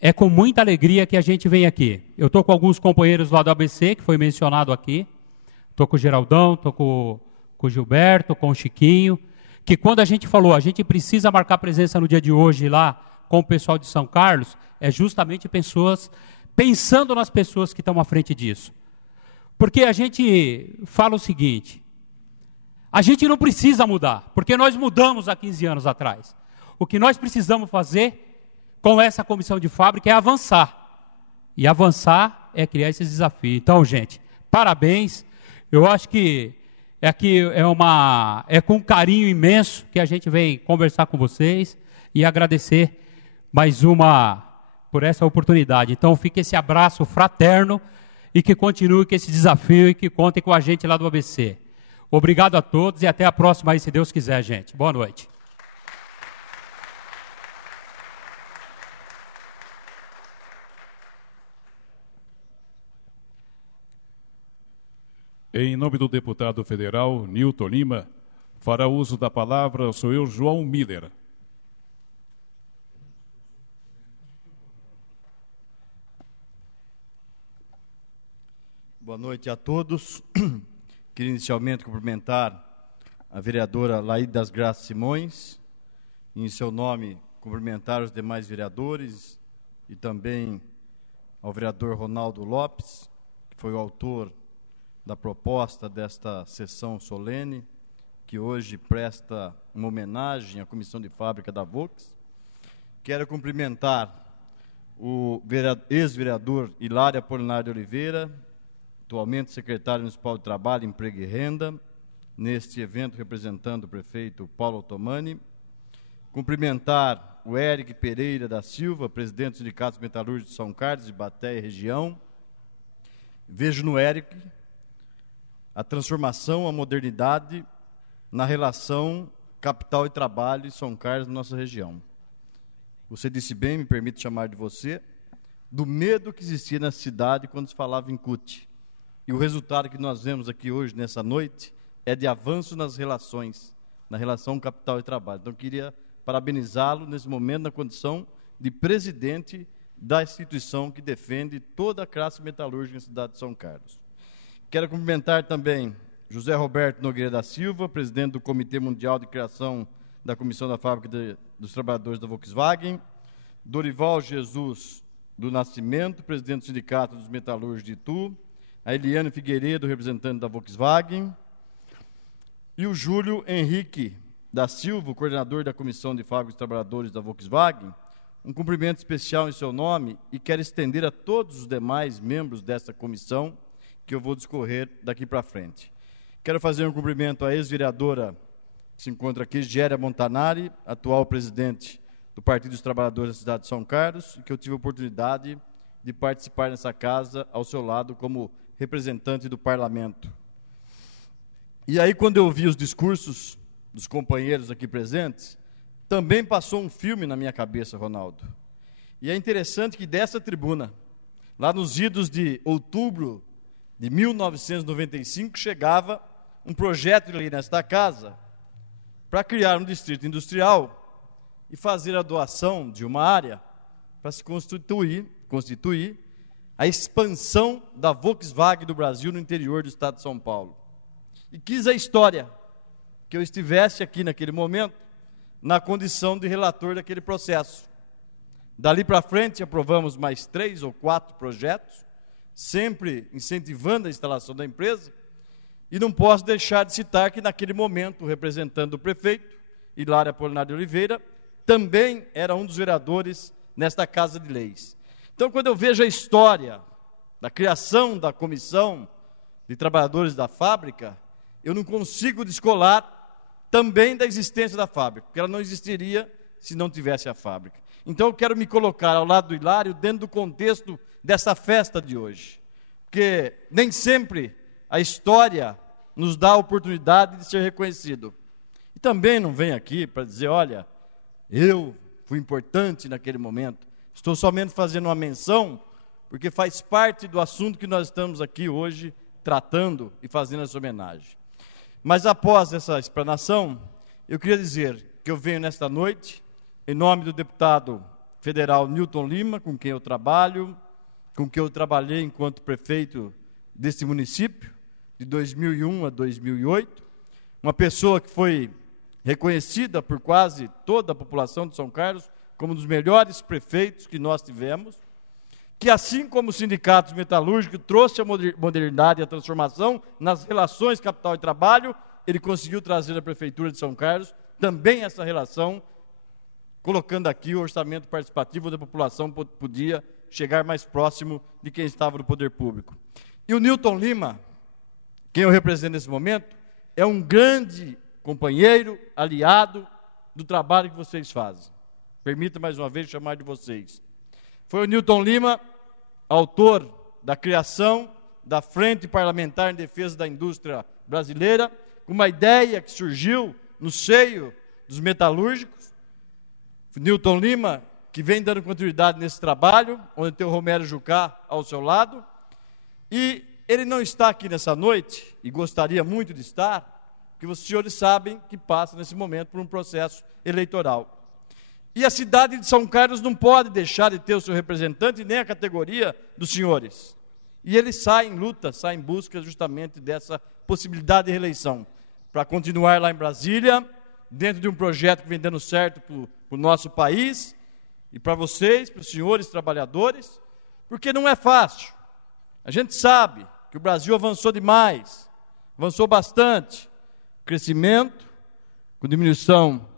é com muita alegria que a gente vem aqui. Eu estou com alguns companheiros lá do ABC, que foi mencionado aqui. Estou com o Geraldão, estou com o Gilberto, com o Chiquinho, que quando a gente falou, a gente precisa marcar presença no dia de hoje lá com o pessoal de São Carlos, é justamente pensando nas pessoas que estão à frente disso. Porque a gente fala o seguinte, a gente não precisa mudar, porque nós mudamos há 15 anos atrás. O que nós precisamos fazer com essa comissão de fábrica é avançar. E avançar é criar esses desafios. Então, gente, parabéns. Eu acho que é com carinho imenso que a gente vem conversar com vocês e agradecer por essa oportunidade. Então, fica esse abraço fraterno e que continue com esse desafio e que contem com a gente lá do ABC. Obrigado a todos e até a próxima aí, se Deus quiser, gente. Boa noite. Em nome do deputado federal Nilton Lima, fará uso da palavra o senhor João Miller. Boa noite a todos. Queria inicialmente cumprimentar a vereadora Laíde das Graças Simões, e em seu nome cumprimentar os demais vereadores e também ao vereador Ronaldo Lopes, que foi o autor da proposta desta sessão solene, que hoje presta uma homenagem à Comissão de Fábrica da Volks. Quero cumprimentar o ex-vereador Hilário Apolinário de Oliveira, atualmente secretário municipal de Trabalho, Emprego e Renda, neste evento representando o prefeito Paulo Otomani. Cumprimentar o Eric Pereira da Silva, presidente do Sindicato Metalúrgico de São Carlos, de Ibaté e região. Vejo no Eric a transformação, a modernidade na relação capital e trabalho em São Carlos, na nossa região. Você disse bem, me permite chamar de você, do medo que existia na cidade quando se falava em CUT. E o resultado que nós vemos aqui hoje, nessa noite, é de avanço nas relações, na relação capital e trabalho. Então, eu queria parabenizá-lo nesse momento, na condição de presidente da instituição que defende toda a classe metalúrgica na cidade de São Carlos. Quero cumprimentar também José Roberto Nogueira da Silva, presidente do Comitê Mundial de Criação da Comissão da Fábrica dos Trabalhadores da Volkswagen, Dorival Jesus do Nascimento, presidente do Sindicato dos Metalúrgicos de Itu, a Eliane Figueiredo, representante da Volkswagen, e o Júlio Henrique da Silva, coordenador da Comissão de Fábrica dos Trabalhadores da Volkswagen. Um cumprimento especial em seu nome e quero estender a todos os demais membros dessa comissão, que eu vou discorrer daqui para frente. Quero fazer um cumprimento à ex-vereadora que se encontra aqui, Géria Montanari, atual presidente do Partido dos Trabalhadores da cidade de São Carlos, e que eu tive a oportunidade de participar nessa casa ao seu lado como representante do parlamento. E aí, quando eu ouvi os discursos dos companheiros aqui presentes, também passou um filme na minha cabeça, Ronaldo. E é interessante que dessa tribuna, lá nos idos de outubro de 1995, chegava um projeto de lei nesta casa para criar um distrito industrial e fazer a doação de uma área para se constituir a expansão da Volkswagen do Brasil no interior do estado de São Paulo. E quis a história que eu estivesse aqui naquele momento na condição de relator daquele processo. Dali para frente aprovamos mais 3 ou 4 projetos, sempre incentivando a instalação da empresa, e não posso deixar de citar que naquele momento o representante do prefeito, Hilário Apolinário de Oliveira, também era um dos vereadores nesta Casa de Leis. Então, quando eu vejo a história da criação da Comissão de Trabalhadores da Fábrica, eu não consigo descolar também da existência da fábrica, porque ela não existiria se não tivesse a fábrica. Então, eu quero me colocar ao lado do Hilário dentro do contexto dessa festa de hoje, porque nem sempre a história nos dá a oportunidade de ser reconhecido. E também não vem aqui para dizer, olha, eu fui importante naquele momento. Estou somente fazendo uma menção, porque faz parte do assunto que nós estamos aqui hoje tratando e fazendo essa homenagem. Mas após essa explanação, eu queria dizer que eu venho nesta noite, em nome do deputado federal Newton Lima, com quem eu trabalho, com quem eu trabalhei enquanto prefeito deste município, de 2001 a 2008, uma pessoa que foi reconhecida por quase toda a população de São Carlos como um dos melhores prefeitos que nós tivemos, que assim como os sindicatos metalúrgicos trouxe a modernidade e a transformação nas relações capital e trabalho, ele conseguiu trazer à Prefeitura de São Carlos também essa relação, colocando aqui o orçamento participativo, onde a população podia chegar mais próximo de quem estava no poder público. E o Newton Lima, quem eu represento nesse momento, é um grande companheiro, aliado do trabalho que vocês fazem. Permita mais uma vez chamar de vocês. Foi o Newton Lima, autor da criação da Frente Parlamentar em Defesa da Indústria Brasileira, uma ideia que surgiu no seio dos metalúrgicos. Newton Lima, que vem dando continuidade nesse trabalho, onde tem o Romero Jucá ao seu lado, e ele não está aqui nessa noite, e gostaria muito de estar, porque os senhores sabem que passa nesse momento por um processo eleitoral. E a cidade de São Carlos não pode deixar de ter o seu representante, nem a categoria dos senhores. E ele sai em luta, sai em busca justamente dessa possibilidade de reeleição, para continuar lá em Brasília, dentro de um projeto que vem dando certo para o nosso país, e para vocês, para os senhores trabalhadores, porque não é fácil. A gente sabe que o Brasil avançou demais, avançou bastante, crescimento, com diminuição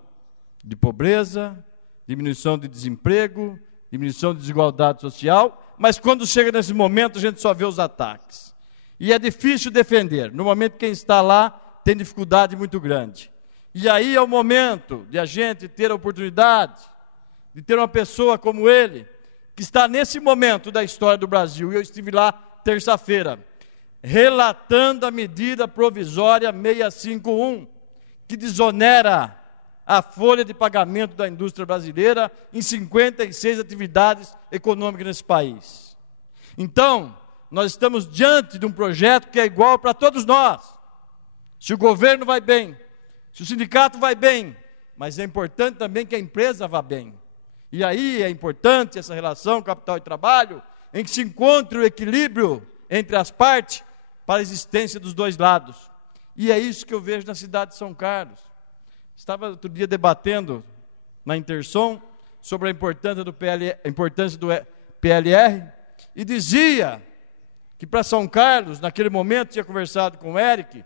de pobreza, diminuição de desemprego, diminuição de desigualdade social, mas quando chega nesse momento a gente só vê os ataques. E é difícil defender, no momento quem está lá tem dificuldade muito grande. E aí é o momento de a gente ter a oportunidade de ter uma pessoa como ele, que está nesse momento da história do Brasil, e eu estive lá terça-feira, relatando a medida provisória 651, que desonera a folha de pagamento da indústria brasileira em 56 atividades econômicas nesse país. Então, nós estamos diante de um projeto que é igual para todos nós. Se o governo vai bem, se o sindicato vai bem, mas é importante também que a empresa vá bem. E aí é importante essa relação capital e trabalho, em que se encontre o equilíbrio entre as partes para a existência dos dois lados. E é isso que eu vejo na cidade de São Carlos. Estava outro dia debatendo na Intersom sobre a importância do PLR e dizia que para São Carlos, naquele momento, tinha conversado com o Eric,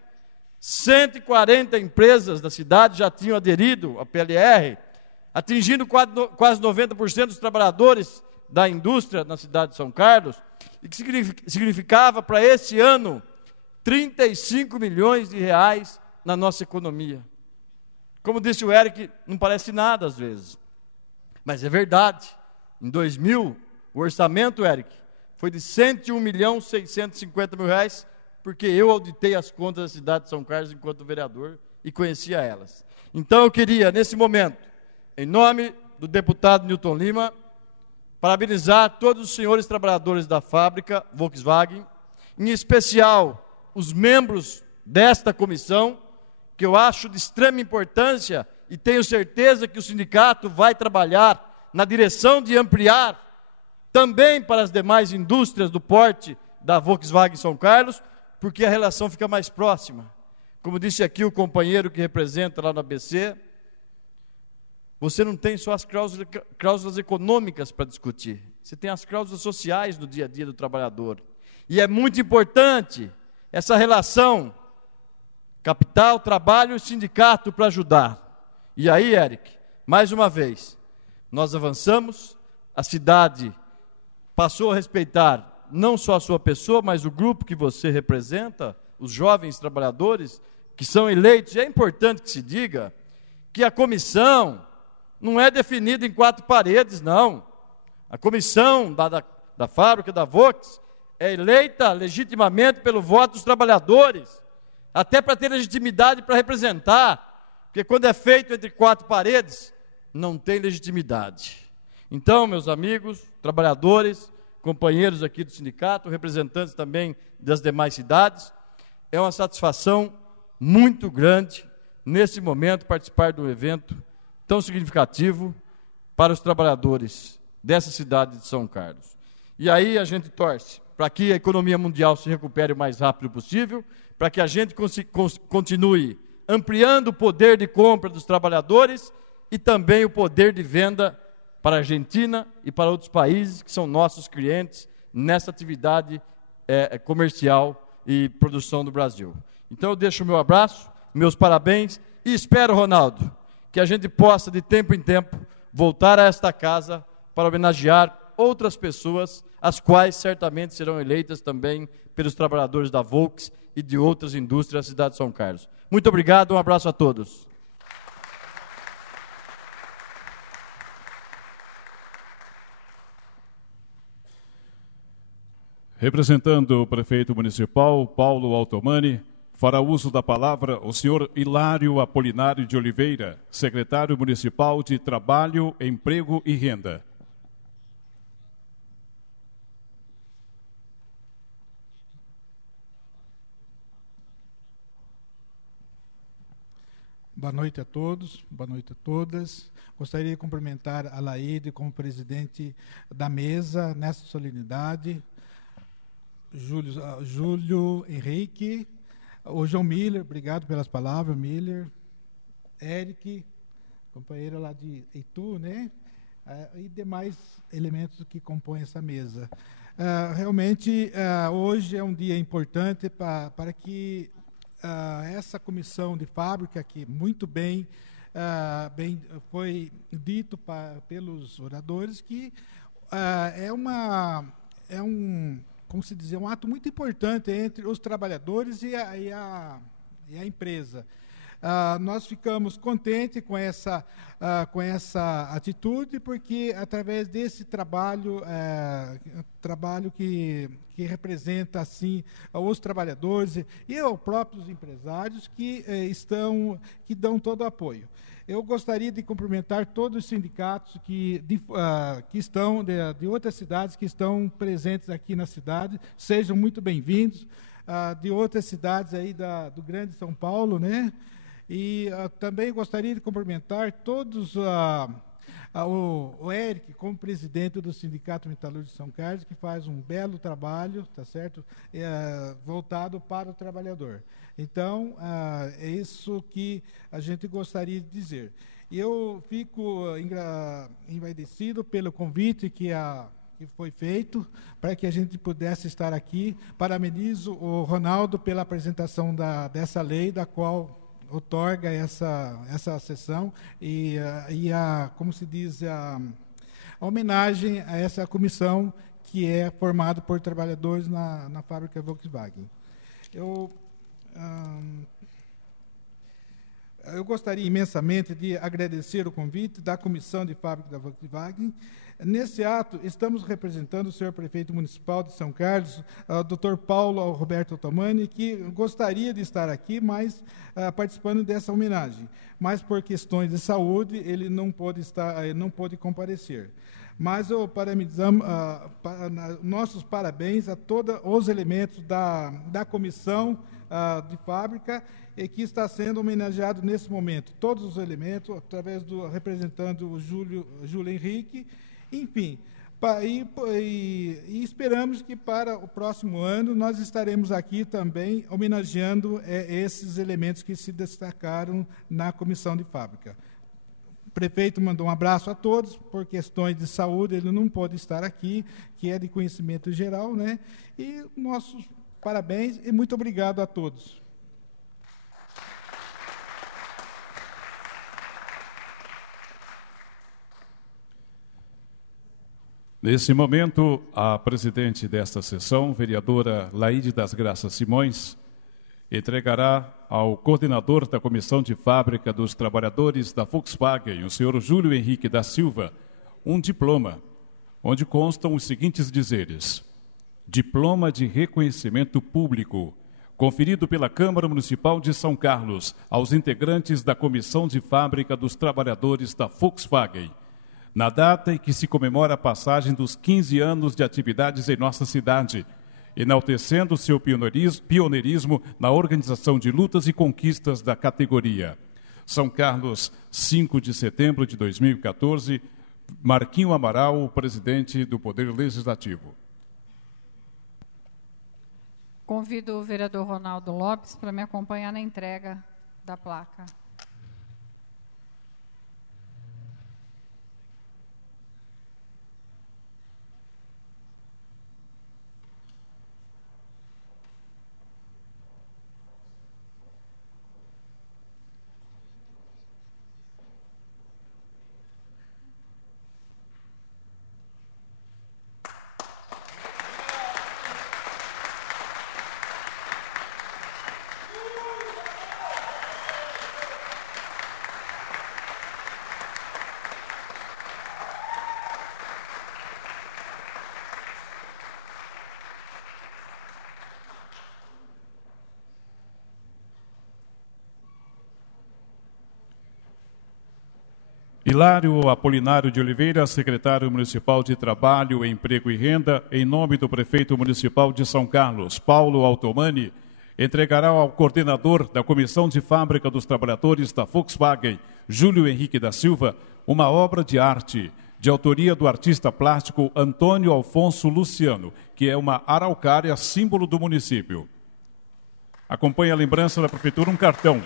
140 empresas da cidade já tinham aderido ao PLR, atingindo quase 90% dos trabalhadores da indústria na cidade de São Carlos, e que significava para esse ano 35 milhões de reais na nossa economia. Como disse o Eric, não parece nada às vezes, mas é verdade. Em 2000, o orçamento, Eric, foi de 101.650.000 reais, porque eu auditei as contas da cidade de São Carlos enquanto vereador e conhecia elas. Então eu queria, nesse momento, em nome do deputado Newton Lima, parabenizar todos os senhores trabalhadores da fábrica Volkswagen, em especial os membros desta comissão, que eu acho de extrema importância e tenho certeza que o sindicato vai trabalhar na direção de ampliar também para as demais indústrias do porte da Volkswagen São Carlos, porque a relação fica mais próxima. Como disse aqui o companheiro que representa lá no ABC, você não tem só as cláusulas econômicas para discutir, você tem as cláusulas sociais no dia a dia do trabalhador. E é muito importante essa relação capital, trabalho e sindicato para ajudar. E aí, Eric, mais uma vez, nós avançamos, a cidade passou a respeitar não só a sua pessoa, mas o grupo que você representa, os jovens trabalhadores que são eleitos. E é importante que se diga que a comissão não é definida em quatro paredes, não. A comissão da fábrica, da Volks, é eleita legitimamente pelo voto dos trabalhadores, até para ter legitimidade para representar, porque quando é feito entre quatro paredes, não tem legitimidade. Então, meus amigos, trabalhadores, companheiros aqui do sindicato, representantes também das demais cidades, é uma satisfação muito grande, nesse momento, participar de um evento tão significativo para os trabalhadores dessa cidade de São Carlos. E aí a gente torce para que a economia mundial se recupere o mais rápido possível, para que a gente continue ampliando o poder de compra dos trabalhadores e também o poder de venda para a Argentina e para outros países que são nossos clientes nessa atividade comercial e produção do Brasil. Então eu deixo o meu abraço, meus parabéns e espero, Ronaldo, que a gente possa de tempo em tempo voltar a esta casa para homenagear outras pessoas, as quais certamente serão eleitas também pelos trabalhadores da Volks e de outras indústrias da cidade de São Carlos. Muito obrigado, um abraço a todos. Representando o prefeito municipal, Paulo Altomani, fará uso da palavra o senhor Hilário Apolinário de Oliveira, secretário municipal de Trabalho, Emprego e Renda. Boa noite a todos, boa noite a todas. Gostaria de cumprimentar a Laide como presidente da mesa nessa solenidade, Júlio Henrique, o João Miller, obrigado pelas palavras, Miller, Eric, companheiro lá de Itu, né? E demais elementos que compõem essa mesa. Realmente, hoje é um dia importante para que essa comissão de fábrica, que muito bem foi dito pelos oradores, que como se diz, um ato muito importante entre os trabalhadores e a empresa. Nós ficamos contentes com essa atitude, porque através desse trabalho que representa assim os trabalhadores e os próprios empresários que dão todo o apoio. Eu gostaria de cumprimentar todos os sindicatos que estão de outras cidades que estão presentes aqui na cidade, sejam muito bem-vindos, de outras cidades aí do Grande São Paulo, né? E também gostaria de cumprimentar todos, o Eric, como presidente do Sindicato Metalúrgico de São Carlos, que faz um belo trabalho, tá certo? Voltado para o trabalhador. Então, é isso que a gente gostaria de dizer. Eu fico envaidecido pelo convite que foi feito para que a gente pudesse estar aqui. Parabenizo o Ronaldo pela apresentação dessa lei, da qual outorga essa sessão e como se diz, a homenagem a essa comissão que é formada por trabalhadores na fábrica Volkswagen. Eu gostaria imensamente de agradecer o convite da comissão de fábrica da Volkswagen. Nesse ato, estamos representando o senhor prefeito municipal de São Carlos, o Dr. Paulo Roberto Altomani, que gostaria de estar aqui, mas participando dessa homenagem. Mas por questões de saúde, ele não pôde comparecer. Mas eu parabenizamos, nossos parabéns a todos os elementos da comissão de fábrica e que está sendo homenageado nesse momento. Todos os elementos, através representando o Júlio Henrique. Enfim, e esperamos que para o próximo ano nós estaremos aqui também homenageando esses elementos que se destacaram na comissão de fábrica. O prefeito mandou um abraço a todos, por questões de saúde ele não pôde estar aqui, que é de conhecimento geral, né? E nossos parabéns e muito obrigado a todos. Nesse momento, a presidente desta sessão, vereadora Laide das Graças Simões, entregará ao coordenador da Comissão de Fábrica dos Trabalhadores da Volkswagen, o senhor Júlio Henrique da Silva, um diploma, onde constam os seguintes dizeres: Diploma de Reconhecimento Público, conferido pela Câmara Municipal de São Carlos aos integrantes da Comissão de Fábrica dos Trabalhadores da Volkswagen, na data em que se comemora a passagem dos 15 anos de atividades em nossa cidade, enaltecendo seu pioneirismo na organização de lutas e conquistas da categoria. São Carlos, 5 de setembro de 2014, Marquinho Amaral, presidente do Poder Legislativo. Convido o vereador Ronaldo Lopes para me acompanhar na entrega da placa. Hilário Apolinário de Oliveira, secretário municipal de Trabalho, Emprego e Renda, em nome do prefeito municipal de São Carlos, Paulo Altomani, entregará ao coordenador da Comissão de Fábrica dos Trabalhadores da Volkswagen, Júlio Henrique da Silva, uma obra de arte de autoria do artista plástico Antônio Alfonso Luciano, que é uma araucária símbolo do município. Acompanhe a lembrança da prefeitura um cartão.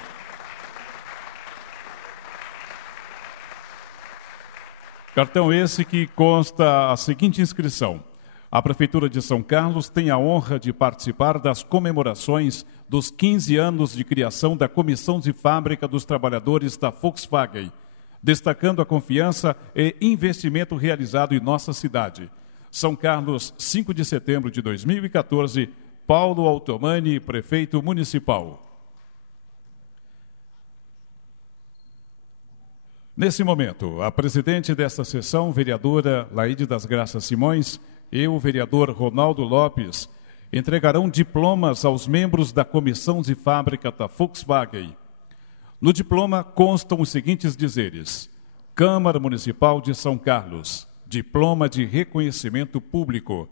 Cartão esse que consta a seguinte inscrição: a Prefeitura de São Carlos tem a honra de participar das comemorações dos 15 anos de criação da Comissão de Fábrica dos Trabalhadores da Volkswagen, destacando a confiança e investimento realizado em nossa cidade. São Carlos, 5 de setembro de 2014, Paulo Altomani, prefeito municipal. Nesse momento, a presidente desta sessão, vereadora Laide das Graças Simões, e o vereador Ronaldo Lopes entregarão diplomas aos membros da Comissão de Fábrica da Volkswagen. No diploma constam os seguintes dizeres: Câmara Municipal de São Carlos, diploma de reconhecimento público.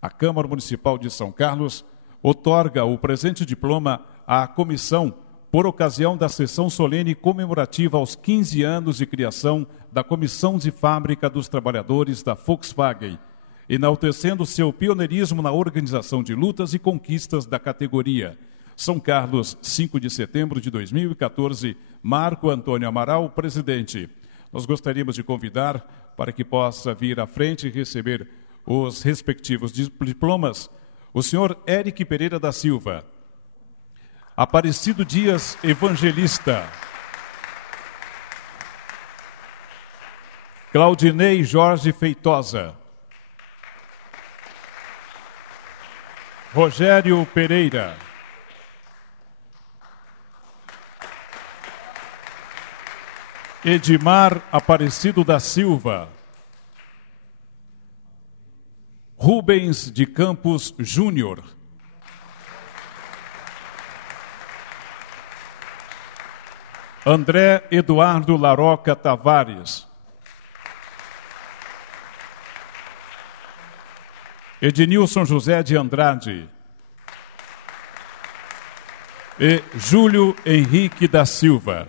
A Câmara Municipal de São Carlos outorga o presente diploma à comissão por ocasião da sessão solene comemorativa aos 15 anos de criação da Comissão de Fábrica dos Trabalhadores da Volkswagen, enaltecendo seu pioneirismo na organização de lutas e conquistas da categoria. São Carlos, 5 de setembro de 2014, Marco Antônio Amaral, presidente. Nós gostaríamos de convidar para que possa vir à frente e receber os respectivos diplomas o senhor Eric Pereira da Silva, Aparecido Dias Evangelista, Claudinei Jorge Feitosa, Rogério Pereira, Edmar Aparecido da Silva, Rubens de Campos Júnior, André Eduardo Laroca Tavares, Ednilson José de Andrade e Júlio Henrique da Silva.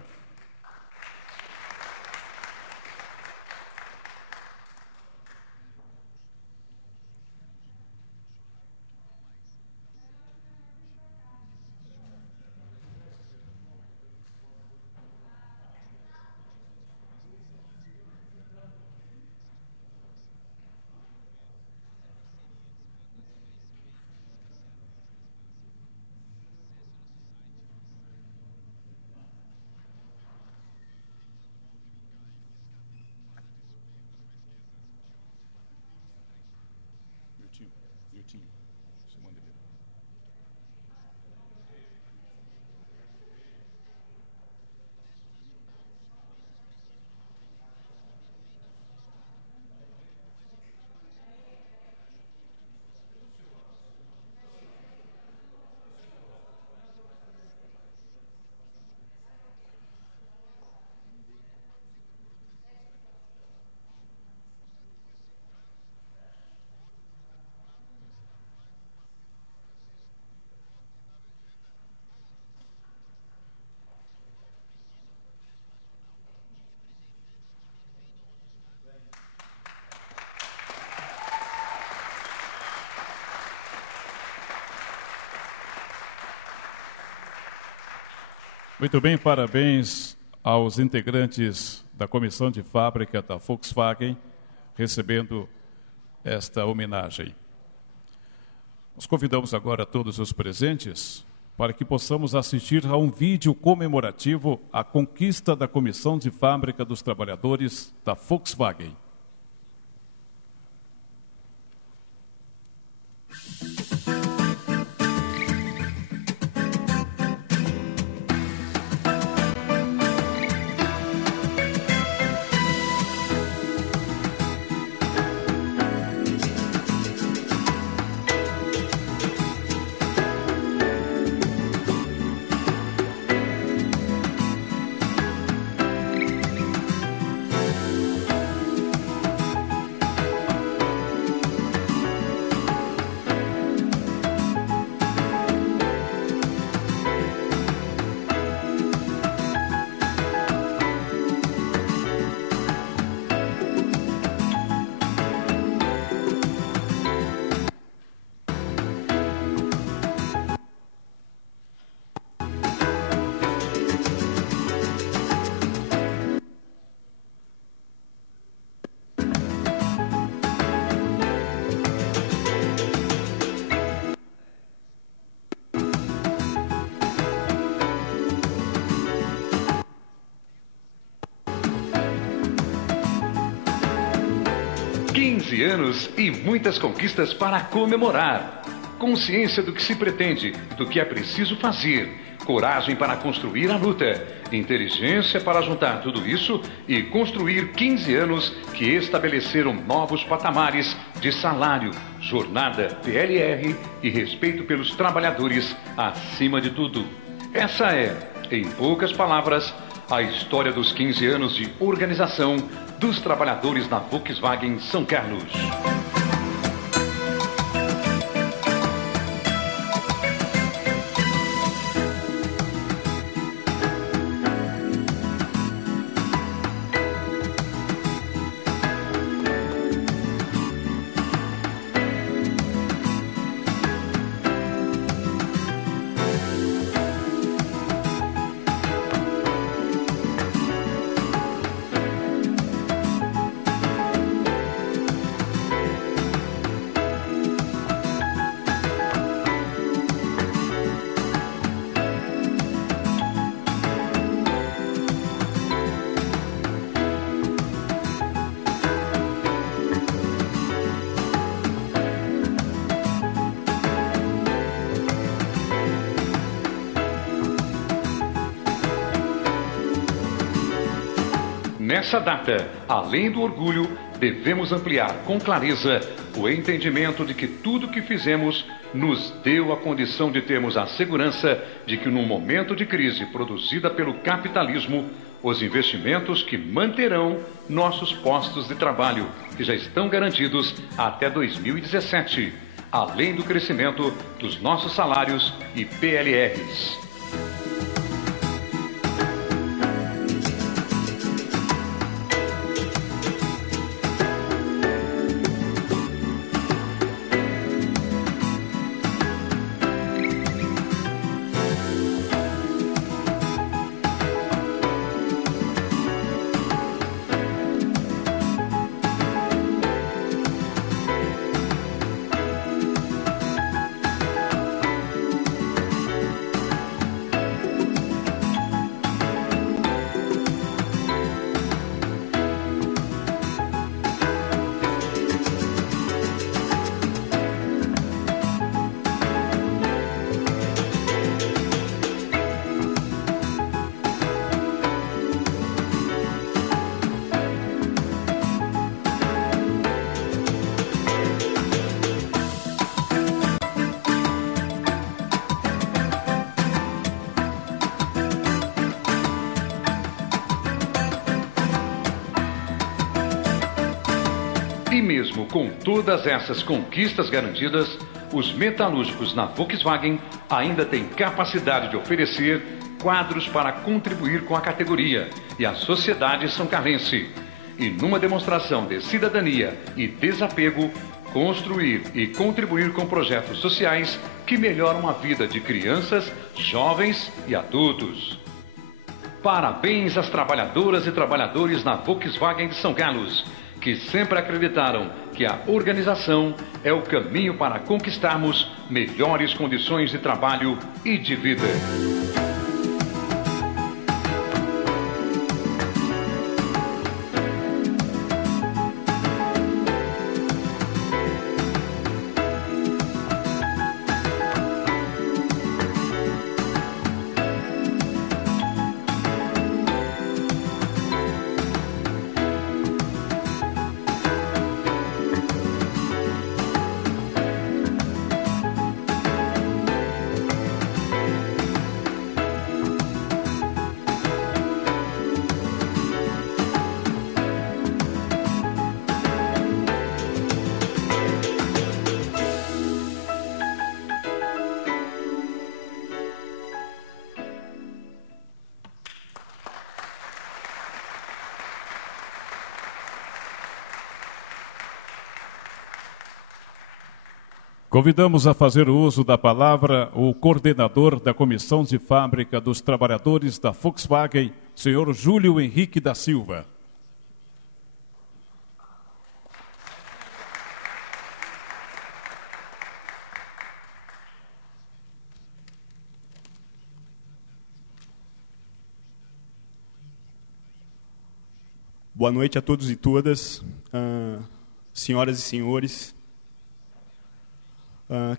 Muito bem, parabéns aos integrantes da Comissão de Fábrica da Volkswagen, recebendo esta homenagem. Nós convidamos agora todos os presentes para que possamos assistir a um vídeo comemorativo à conquista da Comissão de Fábrica dos Trabalhadores da Volkswagen. Anos e muitas conquistas para comemorar. Consciência do que se pretende, do que é preciso fazer. Coragem para construir a luta. Inteligência para juntar tudo isso e construir 15 anos que estabeleceram novos patamares de salário, jornada, PLR e respeito pelos trabalhadores acima de tudo. Essa é, em poucas palavras, a história dos 15 anos de organização dos trabalhadores da Volkswagen São Carlos. Nessa data, além do orgulho, devemos ampliar com clareza o entendimento de que tudo que fizemos nos deu a condição de termos a segurança de que, num momento de crise produzida pelo capitalismo, os investimentos que manterão nossos postos de trabalho, que já estão garantidos até 2017, além do crescimento dos nossos salários e PLRs. E mesmo com todas essas conquistas garantidas, os metalúrgicos na Volkswagen ainda têm capacidade de oferecer quadros para contribuir com a categoria e a sociedade são-carlense. E numa demonstração de cidadania e desapego, construir e contribuir com projetos sociais que melhoram a vida de crianças, jovens e adultos. Parabéns às trabalhadoras e trabalhadores da Volkswagen de São Carlos, que sempre acreditaram que a organização é o caminho para conquistarmos melhores condições de trabalho e de vida. Convidamos a fazer o uso da palavra o coordenador da Comissão de Fábrica dos Trabalhadores da Volkswagen, senhor Júlio Henrique da Silva. Boa noite a todos e todas, senhoras e senhores.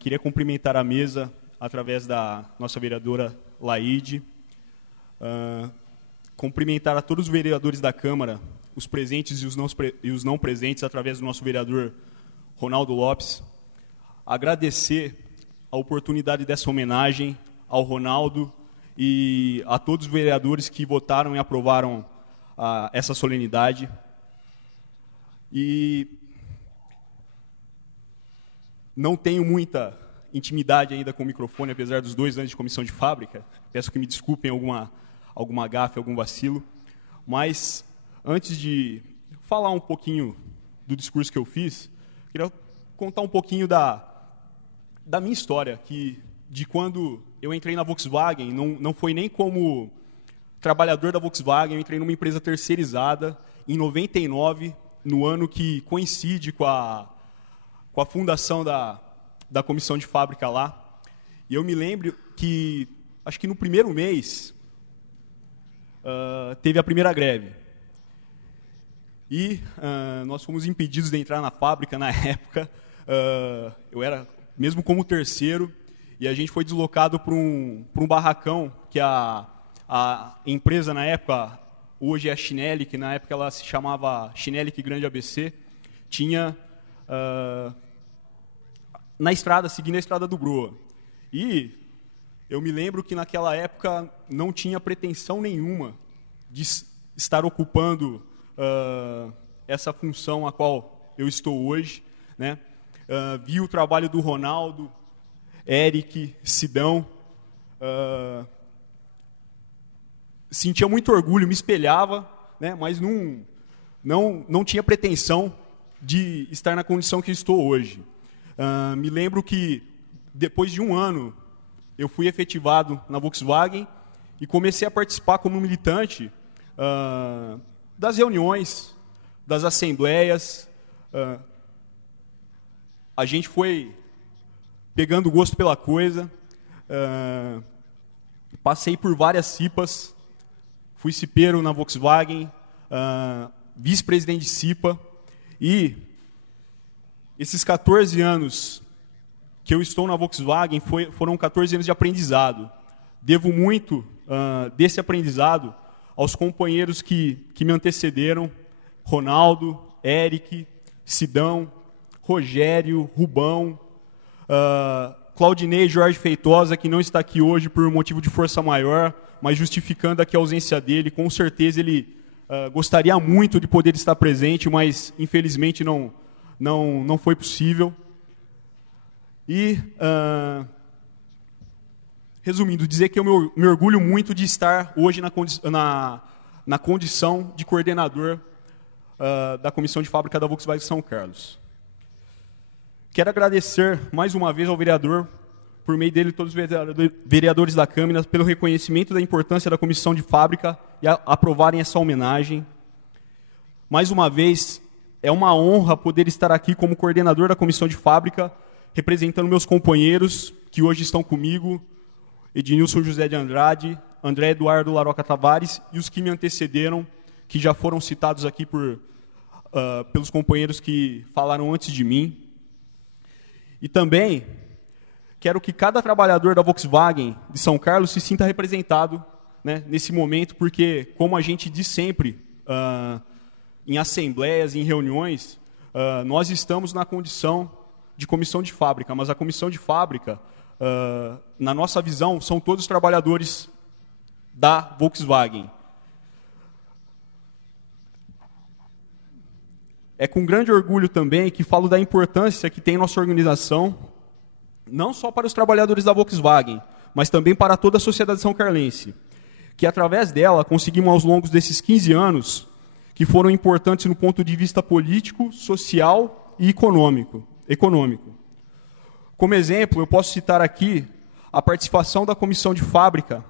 Queria cumprimentar a mesa através da nossa vereadora Laide, cumprimentar a todos os vereadores da Câmara, os presentes e os não presentes, através do nosso vereador Ronaldo Lopes, agradecer a oportunidade dessa homenagem ao Ronaldo e a todos os vereadores que votaram e aprovaram essa solenidade. E não tenho muita intimidade ainda com o microfone, apesar dos 2 anos de comissão de fábrica. Peço que me desculpem alguma gafe, algum vacilo. Mas, antes de falar um pouquinho do discurso que eu fiz, queria contar um pouquinho da minha história, de quando eu entrei na Volkswagen. Não foi nem como trabalhador da Volkswagen, eu entrei numa empresa terceirizada em 99, no ano que coincide com a fundação da comissão de fábrica lá. E eu me lembro que, acho que no primeiro mês, teve a primeira greve. E nós fomos impedidos de entrar na fábrica na época. Eu era, mesmo como terceiro, e a gente foi deslocado para um barracão que a empresa na época, hoje é a Schnelli, que na época ela se chamava Schnelli Grande ABC, tinha na estrada, seguindo a estrada do Broa. E eu me lembro que naquela época não tinha pretensão nenhuma de estar ocupando essa função a qual eu estou hoje, né? Vi o trabalho do Ronaldo, Eric, Sidão, sentia muito orgulho, me espelhava, né? Mas não tinha pretensão de estar na condição que estou hoje. Me lembro que, depois de um ano, eu fui efetivado na Volkswagen e comecei a participar como militante das reuniões, das assembleias. A gente foi pegando gosto pela coisa. Passei por várias CIPAs, fui cipeiro na Volkswagen, vice-presidente de CIPA, e esses 14 anos que eu estou na Volkswagen foram 14 anos de aprendizado. Devo muito desse aprendizado aos companheiros que me antecederam, Ronaldo, Eric, Sidão, Rogério, Rubão, Claudinei Jorge Feitosa, que não está aqui hoje por motivo de força maior, mas justificando aqui a ausência dele. Com certeza ele gostaria muito de poder estar presente, mas infelizmente não foi possível. E, resumindo, dizer que eu me orgulho muito de estar hoje na condição de coordenador da Comissão de Fábrica da Volkswagen São Carlos. Quero agradecer mais uma vez ao vereador, por meio dele todos os vereadores da Câmara, pelo reconhecimento da importância da Comissão de Fábrica e aprovarem essa homenagem. Mais uma vez, é uma honra poder estar aqui como coordenador da Comissão de Fábrica, representando meus companheiros que hoje estão comigo, Ednilson José de Andrade, André Eduardo Laroca Tavares e os que me antecederam, que já foram citados aqui pelos companheiros que falaram antes de mim. E também quero que cada trabalhador da Volkswagen de São Carlos se sinta representado, né, nesse momento, porque, como a gente diz sempre, em assembleias, em reuniões, nós estamos na condição de comissão de fábrica, mas a comissão de fábrica, na nossa visão, são todos trabalhadores da Volkswagen. É com grande orgulho também que falo da importância que tem nossa organização, não só para os trabalhadores da Volkswagen, mas também para toda a sociedade são-carlense, que através dela conseguimos, ao longo desses 15 anos, que foram importantes no ponto de vista político, social e econômico. Como exemplo, eu posso citar aqui a participação da Comissão de Fábrica,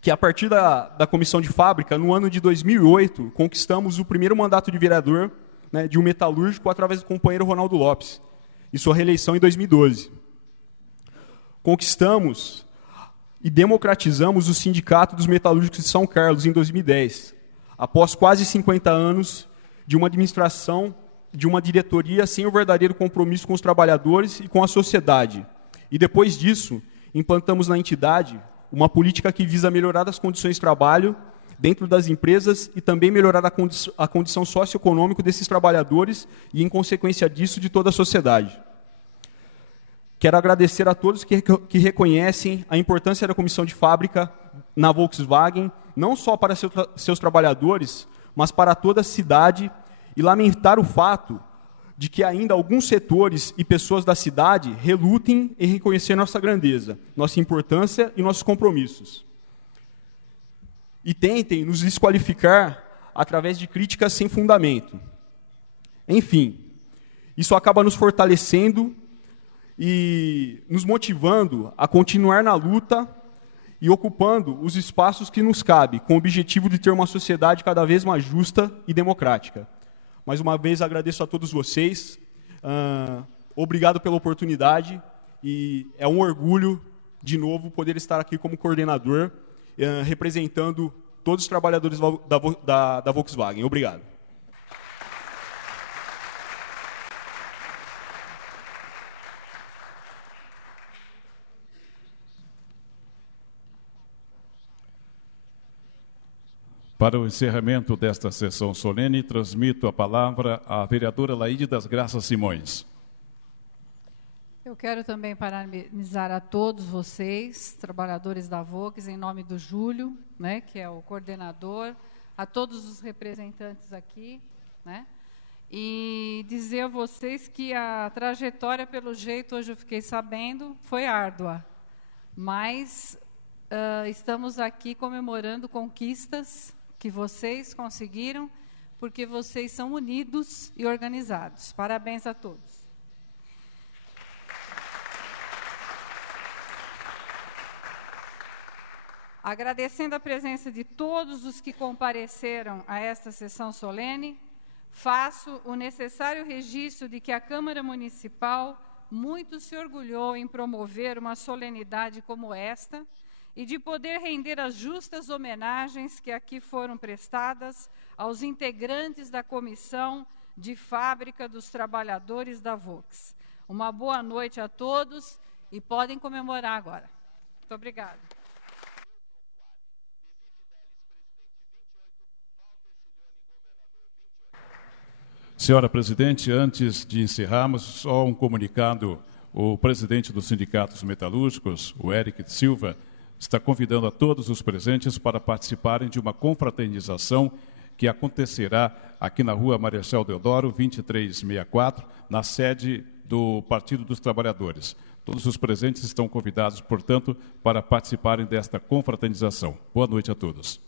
que a partir da Comissão de Fábrica, no ano de 2008, conquistamos o primeiro mandato de vereador, né, de um metalúrgico através do companheiro Ronaldo Lopes, e sua reeleição em 2012. Conquistamos e democratizamos o Sindicato dos Metalúrgicos de São Carlos em 2010, após quase 50 anos de uma administração, de uma diretoria sem o verdadeiro compromisso com os trabalhadores e com a sociedade. E depois disso, implantamos na entidade uma política que visa melhorar as condições de trabalho dentro das empresas e também melhorar a condição socioeconômica desses trabalhadores e, em consequência disso, de toda a sociedade. Quero agradecer a todos que reconhecem a importância da comissão de fábrica na Volkswagen, não só para seus trabalhadores, mas para toda a cidade, e lamentar o fato de que ainda alguns setores e pessoas da cidade relutem em reconhecer nossa grandeza, nossa importância e nossos compromissos. E tentem nos desqualificar através de críticas sem fundamento. Enfim, isso acaba nos fortalecendo e nos motivando a continuar na luta e ocupando os espaços que nos cabe, com o objetivo de ter uma sociedade cada vez mais justa e democrática. Mais uma vez, agradeço a todos vocês, obrigado pela oportunidade, e é um orgulho, de novo, poder estar aqui como coordenador, representando todos os trabalhadores da Volkswagen. Obrigado. Para o encerramento desta sessão solene, transmito a palavra à vereadora Laide das Graças Simões. Eu quero também parabenizar a todos vocês, trabalhadores da Volks, em nome do Júlio, né, que é o coordenador, a todos os representantes aqui, né, e dizer a vocês que a trajetória, pelo jeito, hoje eu fiquei sabendo, foi árdua, mas estamos aqui comemorando conquistas que vocês conseguiram, porque vocês são unidos e organizados. Parabéns a todos. Agradecendo a presença de todos os que compareceram a esta sessão solene, faço o necessário registro de que a Câmara Municipal muito se orgulhou em promover uma solenidade como esta e de poder render as justas homenagens que aqui foram prestadas aos integrantes da Comissão de Fábrica dos Trabalhadores da Volks. Uma boa noite a todos e podem comemorar agora. Muito obrigada. Senhora presidente, antes de encerrarmos, só um comunicado. O presidente dos sindicatos metalúrgicos, o Eric Silva, está convidando a todos os presentes para participarem de uma confraternização que acontecerá aqui na Rua Marechal Deodoro, 2364, na sede do Partido dos Trabalhadores. Todos os presentes estão convidados, portanto, para participarem desta confraternização. Boa noite a todos.